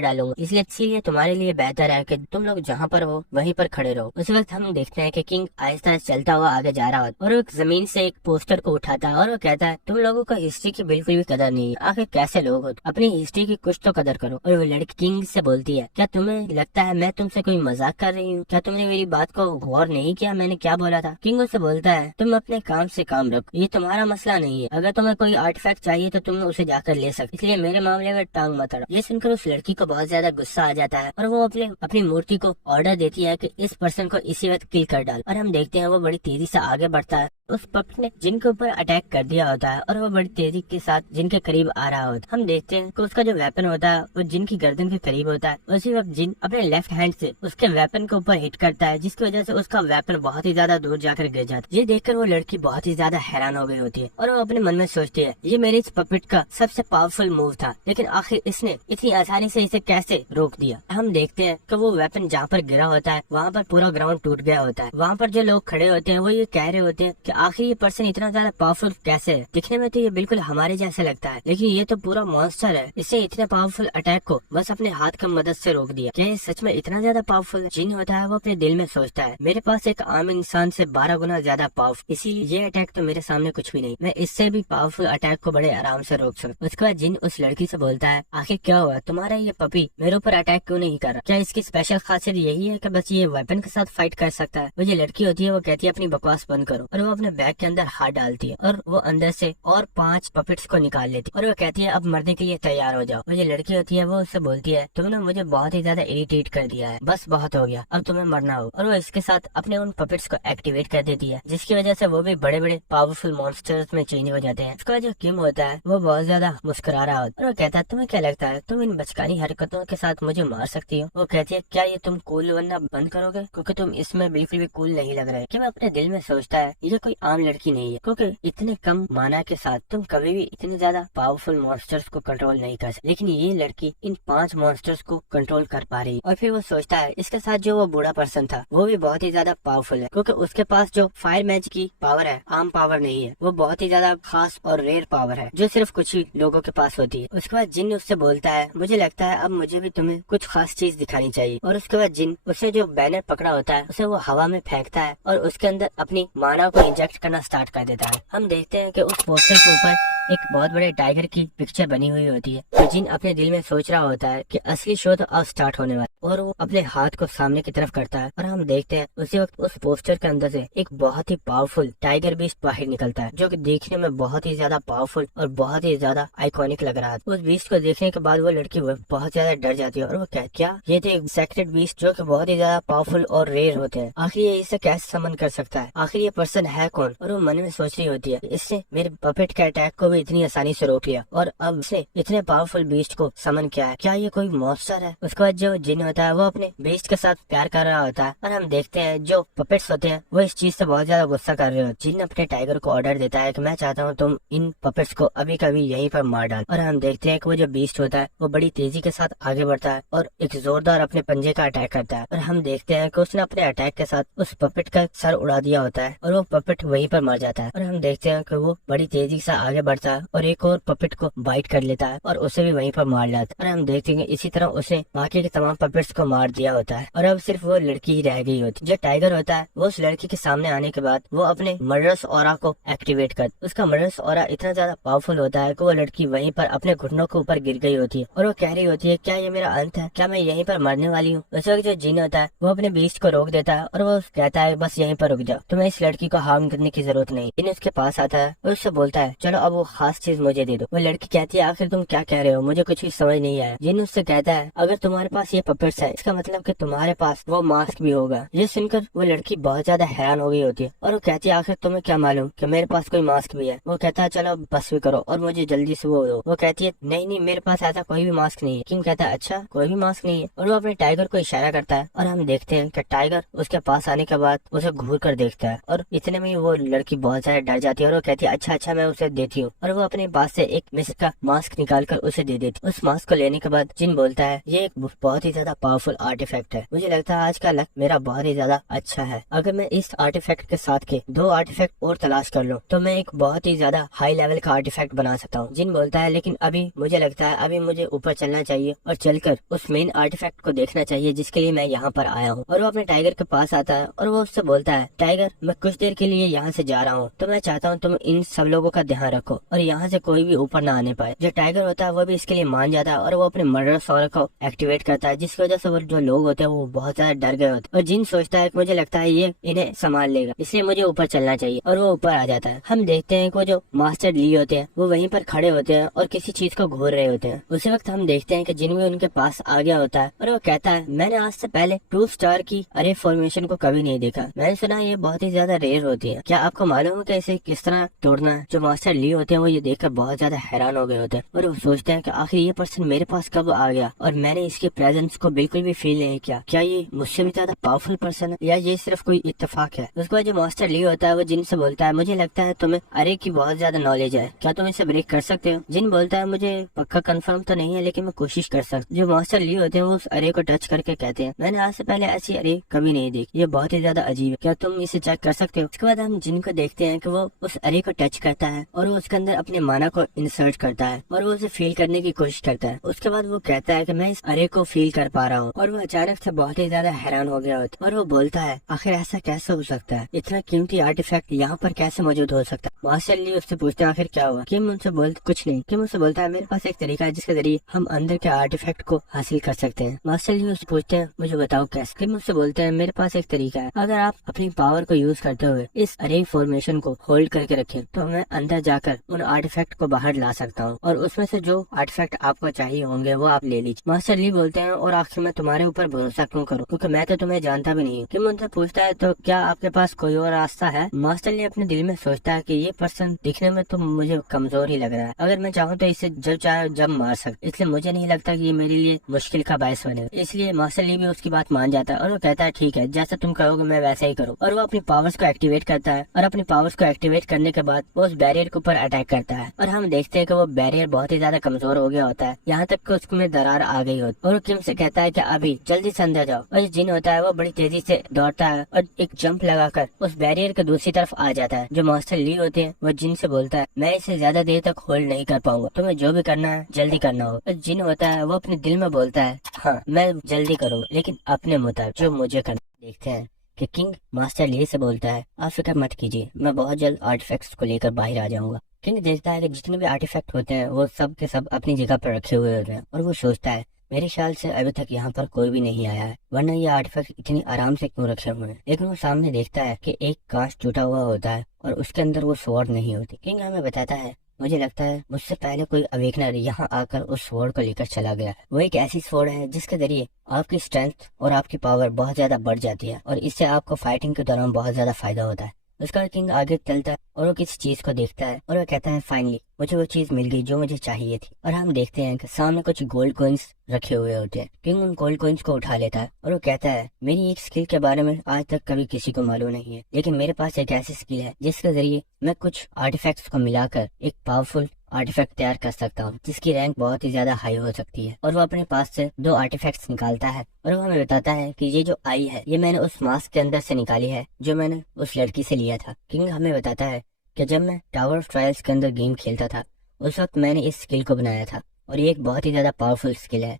डालूंगा, इसीलिए तुम्हारे लिए बेहतर है कि तुम लोग जहाँ पर हो वहीं पर खड़े रहो। उस वक्त हम देखते हैं कि किंग आहिस्ता चलता हुआ आगे जा रहा होता और वो जमीन से एक पोस्टर को उठाता है और वो कहता है, तुम लोगों को हिस्ट्री की बिल्कुल भी कदर नहीं है, आखिर कैसे लोग हो, अपनी हिस्ट्री की कुछ तो कदर करो। और वो लड़की किंग से बोलती है, क्या तुम्हें लगता है मैं तुमसे कोई मजाक कर रही हूँ, क्या तुमने मेरी बात को गौर नहीं किया, मैंने क्या बोला था। किंग उससे बोलता है, तुम अपने काम से काम रखो, ये तुम्हारा मसला नहीं है, अगर तुम्हें कोई आर्टिफैक्ट चाहिए तो तुम उसे जाकर ले सकते, इसलिए मेरे मामले में टांग मत अड़ाओ। ये सुनकर उस लड़की को बहुत ज्यादा गुस्सा आ जाता है और वो अपनी मूर्ति को ऑर्डर देती है कि इस पर्सन को इसी वक्त किल कर डाल। और हम देखते हैं वो बड़ी तेजी से आगे बढ़ता है, उस पपट ने जिनके ऊपर अटैक कर दिया होता है और वो बड़ी तेजी के साथ जिनके करीब आ रहा होता है। हम देखते हैं कि उसका जो वेपन होता है वो जिन की गर्दन के करीब होता है। उसी वक्त जिन अपने लेफ्ट हैंड से उसके वेपन के ऊपर हिट करता है, जिसकी वजह से उसका वेपन बहुत ही ज्यादा दूर जाकर गिर जाता है। ये देखकर वो लड़की बहुत ही ज्यादा हैरान हो गई होती है और वो अपने मन में सोचती है, ये मेरे इस पपेट का सबसे पावरफुल मूव था, लेकिन आखिर इसने इतनी आसानी से इसे कैसे रोक दिया। हम देखते हैं कि वो वेपन जहाँ पर गिरा होता है वहाँ पर पूरा ग्राउंड टूट गया होता है। वहाँ पर जो लोग खड़े होते हैं वो ये कह रहे होते हैं कि आखिर ये पर्सन इतना ज्यादा पावरफुल कैसे है, दिखने में तो ये बिल्कुल हमारे जैसे लगता है, लेकिन ये तो पूरा मॉन्स्टर है, इससे इतने पावरफुल अटैक को बस अपने हाथ की मदद से रोक दिया। क्या ये सच में इतना ज्यादा पावरफुल जिन होता है? वो अपने दिल में सोचता है, मेरे पास एक आम इंसान से 12 गुना ज्यादा पावरफुल, इसीलिए ये अटैक तो मेरे सामने कुछ भी नहीं, मैं इससे भी पावरफुल अटैक को बड़े आराम से रोक सकता। उसके बाद जिन उस लड़की से बोलता है, आखिर क्या हुआ, तुम्हारा ये पपी मेरे ऊपर अटैक क्यों नहीं कर रहा, क्या इसकी स्पेशल खासियत यही है कि बस ये वेपन के साथ फाइट कर सकता है? वो जो लड़की होती है वो कहती है, अपनी बकवास बंद करो, और वो अपने बैग के अंदर हाथ डालती है और वो अंदर से और 5 पपेट्स को निकाल लेती है और वो कहती है, अब मरने के लिए तैयार हो जाओ। वो जो लड़की होती है वो उससे बोलती है, तुमने मुझे बहुत ही ज्यादा इरिटेट कर दिया है, बस बहुत हो गया, अब तुम्हें मरना हो। और वो इसके साथ अपने उन पपेट्स को एक्टिवेट कर देती है, जिसकी वजह से वो भी बड़े बड़े पावरफुल मॉन्स्टर्स में चेंज हो जाते हैं। उसका जो किम होता है वो बहुत ज्यादा मुस्कुरा रहा होता है और वो कहता है, तुम्हें क्या लगता है तुम इन बचकानी हरकतों के साथ मुझे मार सकती हो? वो कहती है, क्या ये तुम कूल बनना बंद करोगे, क्योंकि तुम इसमें बिल्कुल भी कूल नहीं लग रहे। किम अपने दिल में सोचता है, ये कोई आम लड़की नहीं है, क्योंकि इतने कम माना के साथ तुम कभी भी इतने ज्यादा पावरफुल मॉन्स्टर्स को कंट्रोल नहीं कर सकते, लेकिन ये लड़की इन 5 मॉन्स्टर्स को कंट्रोल कर पा रही। और फिर वो सोचता है, इसके साथ जो वो बूढ़ा पर्सन था वो भी बहुत ही ज्यादा पावरफुल है, क्योंकि उसके पास जो फायर मैच की पावर है आम पावर नहीं है, वो बहुत ही ज्यादा खास और रेयर पावर है जो सिर्फ कुछ ही लोगों के पास होती है। उसके बाद जिन उससे बोलता है, मुझे लगता है अब मुझे भी तुम्हें कुछ खास चीज दिखानी चाहिए। और उसके बाद जिन उसे जो बैनर पकड़ा होता है उसे वो हवा में फेंकता है और उसके अंदर अपनी माना को इंजेक्ट करना स्टार्ट कर देता है। हम देखते हैं कि उस पोस्टर के ऊपर एक बहुत बड़े टाइगर की पिक्चर बनी हुई होती है। तो जिन अपने दिल में सोच रहा होता है कि असली शो तो अब स्टार्ट होने वाला, और वो अपने हाथ को सामने की तरफ करता है और हम देखते हैं उसी वक्त उस पोस्टर के अंदर से एक बहुत ही पावरफुल टाइगर बीस्ट बाहर निकलता है, जो कि देखने में बहुत ही ज्यादा पावरफुल और बहुत ही ज्यादा आइकॉनिक लग रहा था। उस बीस्ट को देखने के बाद वो लड़की बहुत ज्यादा डर जाती है और वो क्या ये थे सेक्रेट बीस्ट जो कि बहुत ही ज्यादा पावरफुल और रेयर होते हैं, आखिर ये इसे कैसे समन कर सकता है, आखिर ये पर्सन है कौन? और वो मन में सोच रही होती है, इससे मेरे पपेट के अटैक को भी इतनी आसानी से रोक लिया और अब इसने इतने पावरफुल बीस्ट को समन किया है, क्या ये कोई मॉन्स्टर है? उसके बाद जो जिन होता है वो अपने बीस्ट के साथ प्यार कर रहा होता है और हम देखते हैं जो पपेट्स होते हैं वो इस चीज से बहुत ज्यादा गुस्सा कर रहे हो। जिन अपने टाइगर को ऑर्डर देता है कि मैं चाहता हूँ तुम इन पपेट्स को अभी कभी यहीं पर मार डाल, और हम देखते हैं कि वो जो बीस्ट होता है वो बड़ी तेजी के साथ आगे बढ़ता है और एक जोरदार अपने पंजे का अटैक करता है और हम देखते हैं कि उसने अपने अटैक के साथ उस पपेट का सर उड़ा दिया होता है और वो पपेट वहीं पर मर जाता है। और हम देखते हैं कि वो बड़ी तेजी से आगे बढ़ता है और एक और पपेट को बाइट कर लेता है और उसे भी वहीं पर मार डालता है। और हम देखते हैं इसी तरह उसने बाकी के तमाम पपेट्स को मार दिया होता है और अब सिर्फ वो लड़की ही रह गई होती है। जो टाइगर होता है वो उस लड़की के सामने आने के बाद वो अपने मर्डरस ऑरा को एक्टिवेट कर, उसका मर्डरस ऑरा इतना ज्यादा पावरफुल होता है कि वो लड़की वहीं पर अपने घुटनों के ऊपर गिर गई होती है और वो कह रही होती है, क्या ये मेरा अंत है, क्या मैं यहीं पर मरने वाली हूँ? उस वक्त जो जिन होता है वो अपने बीस्ट को रोक देता है और वो वो कहता है बस यहीं पर रुक जाओ, तुम्हें इस लड़की को हार्म करने की जरूरत नहीं। जिन उसके पास आता है और उससे बोलता है चलो अब वो खास चीज मुझे दे दो। वो लड़की कहती है आखिर तुम क्या कह रहे हो, मुझे कुछ भी समझ नहीं आया। जिन उससे कहता है अगर तुम्हारे पास ये पपेट्स है इसका मतलब कि तुम्हारे पास वो मास्क भी होगा। ये सुनकर वो लड़की बहुत ज्यादा हैरान हो गई होती है और वो कहती है आखिर तुम्हें क्या मालूम कि मेरे पास कोई मास्क भी है। वो कहता है चलो बस भी करो और मुझे जल्दी से वो दो। वो कहती है नहीं नहीं मेरे पास ऐसा कोई भी मास्क नहीं है। किंग कहता है अच्छा कोई भी मास्क नहीं है, और वो अपने टाइगर को इशारा करता है और हम देखते हैं कि टाइगर उसके पास आने के बाद उसे घूर कर देखता है और इतने में वो लड़की बहुत ज्यादा डर जाती है और वो कहती है अच्छा अच्छा मैं उसे देती हूँ, और वो अपने पास से एक मिस्र का मास्क निकाल कर उसे दे देती। उस मास्क को लेने के बाद जिन बोलता है ये एक बहुत ही ज्यादा पावरफुल आर्टिफैक्ट है, मुझे लगता है आज का लक मेरा बहुत ही ज्यादा अच्छा है। अगर मैं इस आर्टिफैक्ट के साथ के 2 आर्टिफैक्ट और तलाश कर लूँ तो मैं एक बहुत ही ज्यादा हाई लेवल का आर्टिफैक्ट बना सकता हूँ। जिन बोलता है लेकिन अभी मुझे लगता है अभी मुझे ऊपर चलना चाहिए और चलकर उस मेन आर्टिफैक्ट को देखना चाहिए जिसके लिए मैं यहाँ पर आया हूँ। और वो अपने टाइगर के पास आता है और वो उससे बोलता है टाइगर मैं कुछ देर के लिए यहाँ से जा रहा हूँ, तो मैं चाहता हूँ तुम इन सब लोगों का ध्यान रखो और यहाँ से कोई भी ऊपर ना आने पाए। जो टाइगर होता है वो भी इसके लिए मान जाता है और वो अपने मर्डर सॉर को एक्टिवेट करता है, जिसकी वजह से वो जो लोग होते हैं वो बहुत ज्यादा डर गए होते हैं। और जिन सोचता है मुझे लगता है ये इन्हें संभाल लेगा इसलिए मुझे ऊपर चलना चाहिए, और वो ऊपर आ जाता है। हम देखते हैं कि वो जो मास्टर ली होते हैं वो वहीं पर खड़े होते हैं और किसी चीज को घूर रहे होते हैं। उसी वक्त हम देखते हैं कि जिन भी उनके पास आ गया होता है और वो कहता है मैंने आज से पहले 2 स्टार की अरे फॉर्मेशन को कभी नहीं देखा, मैंने सुना ये बहुत ही ज्यादा रेयर होती है, क्या आपको मालूम है कि इसे किस तरह तोड़ना है? जो मास्टर ली होते हैं वो ये देखकर बहुत ज्यादा हैरान हो गए होते हैं और वो सोचते हैं कि आखिर ये पर्सन मेरे पास कब आ गया और मैंने इसके प्रेजेंस को बिल्कुल भी फील नहीं किया, क्या ये मुझसे भी ज्यादा पावरफुल पर्सन है या ये सिर्फ कोई इत्तेफाक है। उसके बाद जो मास्टर ली होता है वो जिन से बोलता है मुझे लगता है तुम्हें अरे की बहुत ज्यादा नॉलेज है, क्या तुम इसे ब्रेक कर सकते हो? जिन बोलता है मुझे पक्का कंफर्म तो नहीं है लेकिन मैं कोशिश कर सकता। जो मास्टर ली होते हैं वो उस अरे को टच करके कहते हैं मैंने आज से पहले ऐसी अरे कभी नहीं देखी, ये बहुत ही ज्यादा अजीब है, क्या तुम इसे चेक कर सकते हो? उसके बाद हम जिनको देखते हैं कि वो उस अरे को टच करता है और वो उसके अंदर अपने माना को इंसर्ट करता है और वो उसे फील करने की कोशिश करता है। उसके बाद वो कहता है कि मैं इस अरे को फील कर पा रहा हूँ, और वो अचानक से बहुत ही ज्यादा हैरान हो गया होता है और वो बोलता है आखिर ऐसा कैसे हो सकता है, इतना कीमती आर्टिफैक्ट यहाँ पर कैसे मौजूद हो सकता है? मास्टर ली उससे पूछते हैं आखिर क्या हुआ? किम उनसे बोलते कुछ नहीं। किम उससे बोलता है मेरे पास एक तरीका है जिसके जरिए हम अंदर के आर्टिफैक्ट को हासिल कर सकते हैं। मास्टर ली उससे पूछते हैं मुझे बताओ कैसे? किम उससे बोलते हैं मेरे पास एक तरीका है, अगर आप अपनी पावर को यूज करते हुए इस अरे फॉर्मेशन को होल्ड करके रखें तो मैं अंदर जाकर उन आर्टिफैक्ट को बाहर ला सकता हूँ और उसमें से जो आर्टिफैक्ट आपको चाहिए होंगे वो आप ले लीजिए। मास्टर ली बोलते हैं और आखिर मैं तुम्हारे ऊपर भरोसा क्यों करूँ, क्योंकि मैं तो तुम्हें जानता भी नहीं। किम उनसे पूछता है तो क्या आपके पास कोई और रास्ता है? मास्टर ली अपने दिल में सोचता है कि ये पर्सन दिखने में तो मुझे कमजोर ही लग रहा है, अगर मैं चाहूँ तो इसे जब चाहे जब मार सकता, इसलिए मुझे नहीं लगता कि ये मेरे लिए मुश्किल का बायस बनेगा। इसलिए मास्टर ली भी उसकी बात मान जाता है और वो कहता है ठीक है जैसा तुम कहोगे मैं वैसा ही करूँ। और वो अपनी पावर्स को एक्टिवेट करता है और अपनी पावर्स को एक्टिवेट करने के बाद वो उस बैरियर के ऊपर अटैक करता है और हम देखते हैं कि वो बैरियर बहुत ही ज्यादा कमजोर हो गया होता है, यहाँ तक कि उसमें दरार आ गई होती है। और वो किम से कहता है कि अभी जल्दी से अंदर जाओ, और जिन होता है वो बड़ी तेजी से दौड़ता है और एक जंप लगाकर उस बैरियर के दूसरी तरफ आ जाता है। जो मास्टर ली होते हैं वो जिन से बोलता है मैं इसे ज्यादा देर तक होल्ड नहीं कर पाऊंगा, तुम्हें जो भी करना है जल्दी करना होगा। और जिन होता है वो अपने दिल में बोलता है हाँ मैं जल्दी करूँगा लेकिन अपने मुताबिक जो मुझे करना। देखते हैं कि किंग मास्टर ली से बोलता है आप फिक्र मत कीजिए, मैं बहुत जल्द आर्टिफैक्ट्स को लेकर बाहर आ जाऊंगा। किंग देखता है कि जितने भी आर्टिफैक्ट होते हैं वो सब के सब अपनी जगह पर रखे हुए होते हैं और वो सोचता है मेरे ख्याल से अभी तक यहाँ पर कोई भी नहीं आया है, वरना ये आर्टिफैक्ट इतनी आराम से क्यों रखे हुए हैं। लेकिन वो सामने देखता है कि एक कांच टूटा हुआ होता है और उसके अंदर वो स्वॉर्ड नहीं होती। किंग हमें बताता है मुझे लगता है मुझसे पहले कोई अवेकनर यहाँ आकर उस स्वॉर्ड को लेकर चला गया है। वो एक ऐसी स्वॉर्ड है जिसके जरिए आपकी स्ट्रेंथ और आपकी पावर बहुत ज्यादा बढ़ जाती है और इससे आपको फाइटिंग के दौरान बहुत ज्यादा फायदा होता है। उसका किंग आगे चलता है और वो किसी चीज को देखता है और वो कहता है फाइनली मुझे वो चीज मिल गई जो मुझे चाहिए थी। और हम देखते हैं कि सामने कुछ गोल्ड कॉइन्स रखे हुए होते हैं। किंग उन गोल्ड कॉइन्स को उठा लेता है और वो कहता है मेरी एक स्किल के बारे में आज तक कभी किसी को मालूम नहीं है, लेकिन मेरे पास एक ऐसी स्किल है जिसके जरिए मैं कुछ आर्टिफैक्ट्स को मिलाकर एक पावरफुल आर्टिफैक्ट तैयार कर सकता हूँ जिसकी रैंक बहुत ही ज्यादा हाई हो सकती है। और वो अपने पास से 2 आर्टिफैक्ट्स निकालता है और वो हमें बताता है कि ये जो आई है ये मैंने उस मास्क के अंदर से निकाली है जो मैंने उस लड़की से लिया था। किंग हमें बताता है कि जब मैं टावर ऑफ ट्रायल्स के अंदर गेम खेलता था उस वक्त मैंने इस स्किल को बनाया था और ये एक बहुत ही ज्यादा पावरफुल स्किल है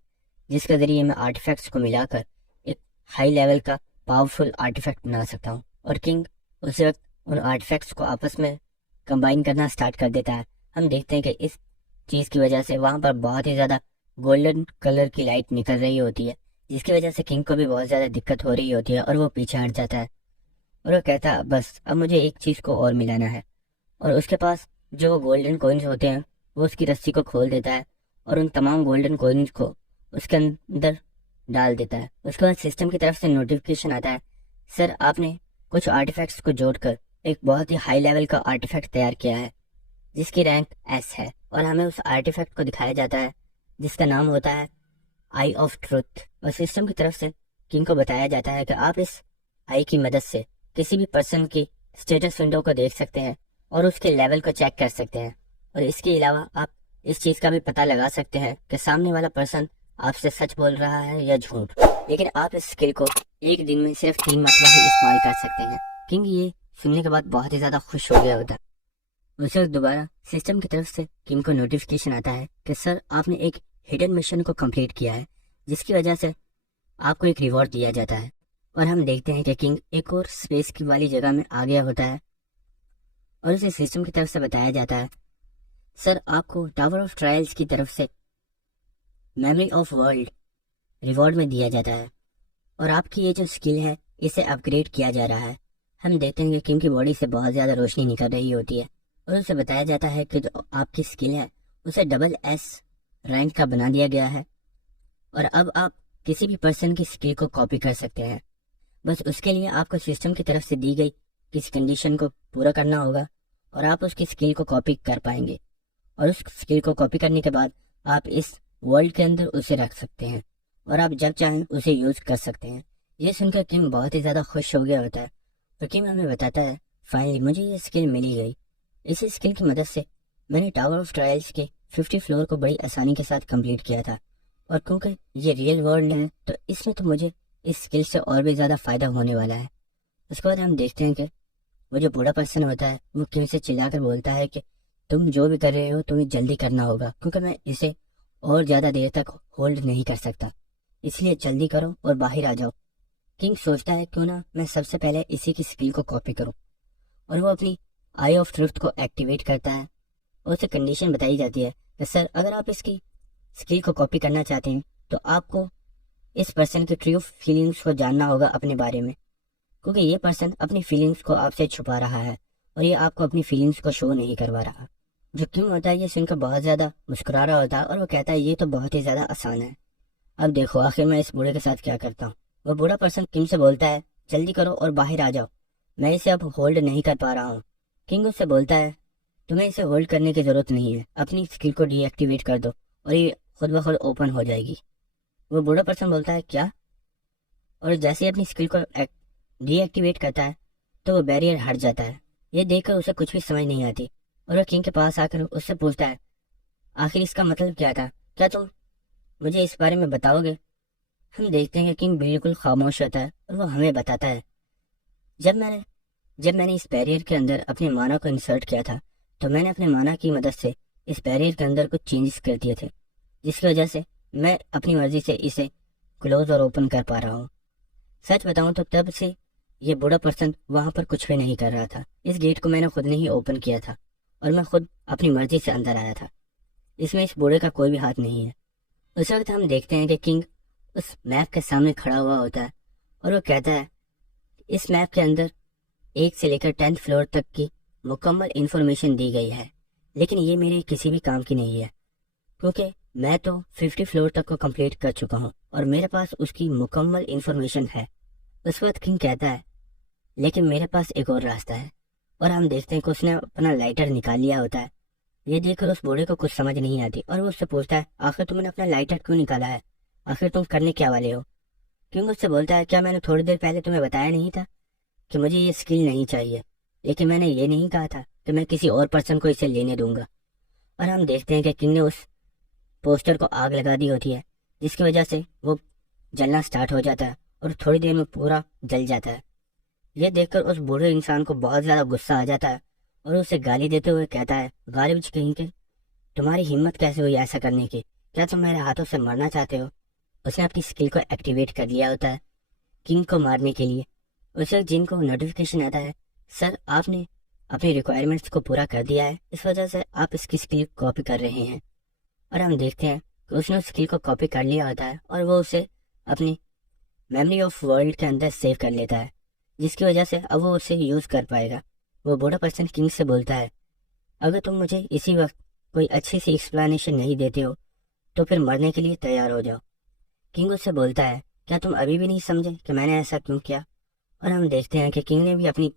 जिसके जरिए मैं आर्टिफैक्ट्स को मिलाकर एक हाई लेवल का पावरफुल आर्टिफैक्ट बना सकता हूँ। और किंग उस वक्त उन आर्टिफैक्ट्स को आपस में कंबाइन करना स्टार्ट कर देता है। हम देखते हैं कि इस चीज की वजह से वहां पर बहुत ही ज्यादा गोल्डन कलर की लाइट निकल रही होती है जिसकी वजह से किंग को भी बहुत ज्यादा दिक्कत हो रही होती है और वो पीछे हट जाता है और वो कहता है बस अब मुझे एक चीज को और मिलाना है। और उसके पास जो गोल्डन कॉइन्स होते हैं वो उसकी रस्सी को खोल देता है और उन तमाम गोल्डन कॉइन्स को उसके अंदर डाल देता है। उसके बाद सिस्टम की तरफ से नोटिफिकेशन आता है, सर आपने कुछ आर्टिफैक्ट्स को जोड़कर एक बहुत ही हाई लेवल का आर्टिफैक्ट तैयार किया है जिसकी रैंक एस है। और हमें उस आर्टिफैक्ट को दिखाया जाता है जिसका नाम होता है आई ऑफ ट्रुथ। और सिस्टम की तरफ से किंग को बताया जाता है कि आप इस आई की मदद से किसी भी पर्सन की स्टेटस विंडो को देख सकते हैं और उसके लेवल को चेक कर सकते हैं। और इसके अलावा आप इस चीज का भी पता लगा सकते हैं कि सामने वाला पर्सन आपसे सच बोल रहा है या झूठ। लेकिन आप इस स्किल को एक दिन में सिर्फ 3 मरतबा ही इस्तेमाल कर सकते हैं। किंग ये सुनने के बाद बहुत ही ज्यादा खुश हो गया होता है। उसे दोबारा सिस्टम की तरफ से किंग को नोटिफिकेशन आता है कि सर आपने एक हिडन मिशन को कंप्लीट किया है जिसकी वजह से आपको एक रिवॉर्ड दिया जाता है। और हम देखते हैं कि किंग एक और स्पेस की वाली जगह में आ गया होता है और उसे सिस्टम की तरफ से बताया जाता है, सर आपको टावर ऑफ ट्रायल्स की तरफ से मेमोरी ऑफ वर्ल्ड रिवॉर्ड में दिया जाता है और आपकी ये जो स्किल है इसे अपग्रेड किया जा रहा है। हम देखते हैं कि किंग की बॉडी से बहुत ज़्यादा रोशनी निकल रही होती है और उसे बताया जाता है कि जो आपकी स्किल है उसे डबल एस रैंक का बना दिया गया है और अब आप किसी भी पर्सन की स्किल को कॉपी कर सकते हैं। बस उसके लिए आपको सिस्टम की तरफ से दी गई किसी कंडीशन को पूरा करना होगा और आप उसकी स्किल को कॉपी कर पाएंगे। और उस स्किल को कॉपी करने के बाद आप इस वर्ल्ड के अंदर उसे रख सकते हैं और आप जब चाहें उसे यूज़ कर सकते हैं। ये सुनकर किंग बहुत ही ज़्यादा खुश हो गया होता है और किंग हमें बताता है, फाइनली मुझे ये स्किल मिली गई। इस स्किल की मदद से मैंने टावर ऑफ ट्रायल्स के 50 फ्लोर को बड़ी आसानी के साथ कंप्लीट किया था और क्योंकि ये रियल वर्ल्ड है तो इसमें तो मुझे इस स्किल से और भी ज़्यादा फ़ायदा होने वाला है। उसके बाद हम देखते हैं कि वो जो बूढ़ा पर्सन होता है वो किंग से चिल्लाकर बोलता है कि तुम जो भी कर रहे हो तुम्हें जल्दी करना होगा क्योंकि मैं इसे और ज़्यादा देर तक होल्ड नहीं कर सकता, इसलिए जल्दी करो और बाहर आ जाओ। किंग सोचता है क्यों ना मैं सबसे पहले इसी की स्किल को कॉपी करूं और वो अपनी आई ऑफ ट्रुथ को एक्टिवेट करता है और उसे कंडीशन बताई जाती है कि सर अगर आप इसकी स्किल को कॉपी करना चाहते हैं तो आपको इस पर्सन की ट्रू फीलिंग्स को जानना होगा अपने बारे में, क्योंकि ये पर्सन अपनी फीलिंग्स को आपसे छुपा रहा है और ये आपको अपनी फीलिंग्स को शो नहीं करवा रहा। जो किंग होता है ये सुनकर बहुत ज़्यादा मुस्कुरा रहा होता है और वो कहता है ये तो बहुत ही ज़्यादा आसान है, अब देखो आखिर मैं इस बूढ़े के साथ क्या करता हूँ। वो बूढ़ा पर्सन किंग से बोलता है जल्दी करो और बाहर आ जाओ, मैं इसे अब होल्ड नहीं कर पा रहा हूँ। किंग उससे बोलता है तुम्हें इसे होल्ड करने की जरूरत नहीं है, अपनी स्किल को डीएक्टिवेट कर दो और ये खुद ब खुद ओपन हो जाएगी। वो बूढ़ा पर्सन बोलता है क्या, और जैसे ही अपनी स्किल को डीएक्टिवेट करता है तो वो बैरियर हट जाता है। ये देखकर उसे कुछ भी समझ नहीं आती और वो किंग के पास आकर उससे पूछता है आखिर इसका मतलब क्या था, क्या तुम मुझे इस बारे में बताओगे। हम देखते हैं कि किंग बिल्कुल खामोश होता है और वो हमें बताता है जब मैंने इस बैरियर के अंदर अपने माना को इंसर्ट किया था तो मैंने अपने माना की मदद से इस बैरियर के अंदर कुछ चेंजेस कर दिए थे जिसकी वजह से मैं अपनी मर्जी से इसे क्लोज और ओपन कर पा रहा हूँ। सच बताऊं तो तब से ये बूढ़ा पर्सन वहां पर कुछ भी नहीं कर रहा था, इस गेट को मैंने खुद ने ही ओपन किया था और मैं खुद अपनी मर्जी से अंदर आया था, इसमें इस बूढ़े का कोई भी हाथ नहीं है। उस वक्त हम देखते हैं कि किंग उस मैप के सामने खड़ा हुआ होता है और वो कहता है इस मैप के अंदर 1 से लेकर 10th फ्लोर तक की मुकम्मल इंफॉर्मेशन दी गई है, लेकिन ये मेरे किसी भी काम की नहीं है क्योंकि मैं तो 50 फ्लोर तक को कंप्लीट कर चुका हूँ और मेरे पास उसकी मुकम्मल इंफॉर्मेशन है। उस वक्त किंग कहता है लेकिन मेरे पास एक और रास्ता है और हम देखते हैं कि उसने अपना लाइटर निकाल लिया होता है। ये देखकर उस बूढ़े को कुछ समझ नहीं आती और वो उससे पूछता है आखिर तुमने अपना लाइटर क्यों निकाला है, आखिर तुम करने क्या वाले हो। किंग उससे बोलता है क्या मैंने थोड़ी देर पहले तुम्हें बताया नहीं था कि मुझे ये स्किल नहीं चाहिए, लेकिन मैंने ये नहीं कहा था कि मैं किसी और पर्सन को इसे लेने दूंगा। और हम देखते हैं कि किंग ने उस पोस्टर को आग लगा दी होती है जिसकी वजह से वो जलना स्टार्ट हो जाता है और थोड़ी देर में पूरा जल जाता है। ये देखकर उस बूढ़े इंसान को बहुत ज़्यादा गुस्सा आ जाता है और उसे गाली देते हुए कहता है गालिब कहीं के तुम्हारी हिम्मत कैसे हुई ऐसा करने की, क्या तुम मेरे हाथों से मरना चाहते हो। उसने अपनी स्किल को एक्टिवेट कर लिया होता है किंग को मारने के लिए। उस वक्त जिन को नोटिफिकेशन आता है सर आपने अपनी रिक्वायरमेंट्स को पूरा कर दिया है, इस वजह से आप इसकी स्किल कॉपी कर रहे हैं। और हम देखते हैं कि उसने उस स्किल को कॉपी कर लिया होता है और वो उसे अपनी मेमोरी ऑफ वर्ल्ड के अंदर सेव कर लेता है जिसकी वजह से अब वो उसे यूज कर पाएगा। वो बूढ़ा पर्सन किंग से बोलता है, अगर तुम मुझे इसी वक्त कोई अच्छी सी एक्सप्लेनेशन नहीं देते हो तो फिर मरने के लिए तैयार हो जाओ। किंग उससे बोलता है, क्या तुम अभी भी नहीं समझे कि मैंने ऐसा क्यों किया? और हम देखते हैं कि किंग ने भी अपनी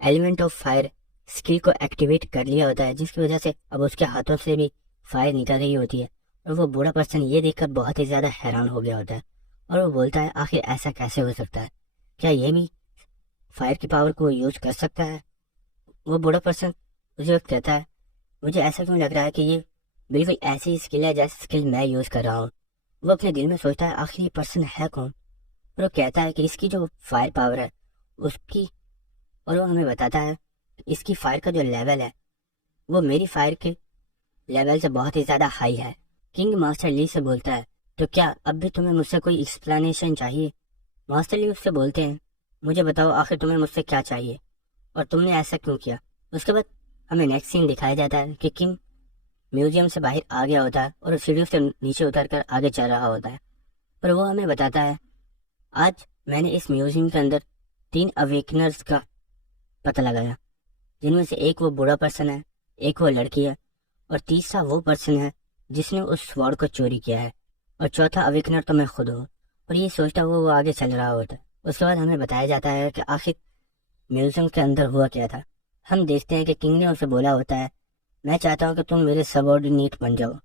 एलिमेंट ऑफ फायर स्किल को एक्टिवेट कर लिया होता है, जिसकी वजह से अब उसके हाथों से भी फायर निकल रही होती है। और वो बूढ़ा पर्सन ये देखकर बहुत ही ज़्यादा हैरान हो गया होता है और वो बोलता है, आखिर ऐसा कैसे हो सकता है? क्या ये भी फायर की पावर को यूज कर सकता है? वो बूढ़ा पर्सन उस वक्त कहता है, मुझे ऐसा क्यों लग रहा है कि ये बिल्कुल ऐसी स्किल है जैसी स्किल मैं यूज कर रहा हूँ। वो अपने दिल में सोचता है, आखिर ये पर्सन है कौन? और वो कहता है कि इसकी जो फायर पावर है उसकी, और वो हमें बताता है इसकी फायर का जो लेवल है वो मेरी फायर के लेवल से बहुत ही ज़्यादा हाई है। किंग मास्टर ली से बोलता है, तो क्या अब भी तुम्हें मुझसे कोई एक्सप्लेनेशन चाहिए? मास्टर ली उससे बोलते हैं, मुझे बताओ आखिर तुम्हें मुझसे क्या चाहिए और तुमने ऐसा क्यों किया? उसके बाद हमें नेक्स्ट सीन दिखाया जाता है कि किंग म्यूजियम से बाहर आ गया होता है और सीढ़ियों से नीचे उतर कर आगे चल रहा होता है। पर वो हमें बताता है, आज मैंने इस म्यूजियम के अंदर 3 अवेकनर्स का पता लगाया, जिनमें से एक वो बूढ़ा पर्सन है, एक वो लड़की है और तीसरा वो पर्सन है जिसने उस स्वॉर्ड को चोरी किया है, और चौथा अवेकनर तो मैं खुद हूँ। और ये सोचता हुआ वो आगे चल रहा होता है। उसके बाद हमें बताया जाता है कि आखिर म्यूजियम के अंदर हुआ क्या था। हम देखते हैं कि किंग ने उसे बोला होता है, मैं चाहता हूँ कि तुम मेरे सबऑर्डिनेट बन जाओ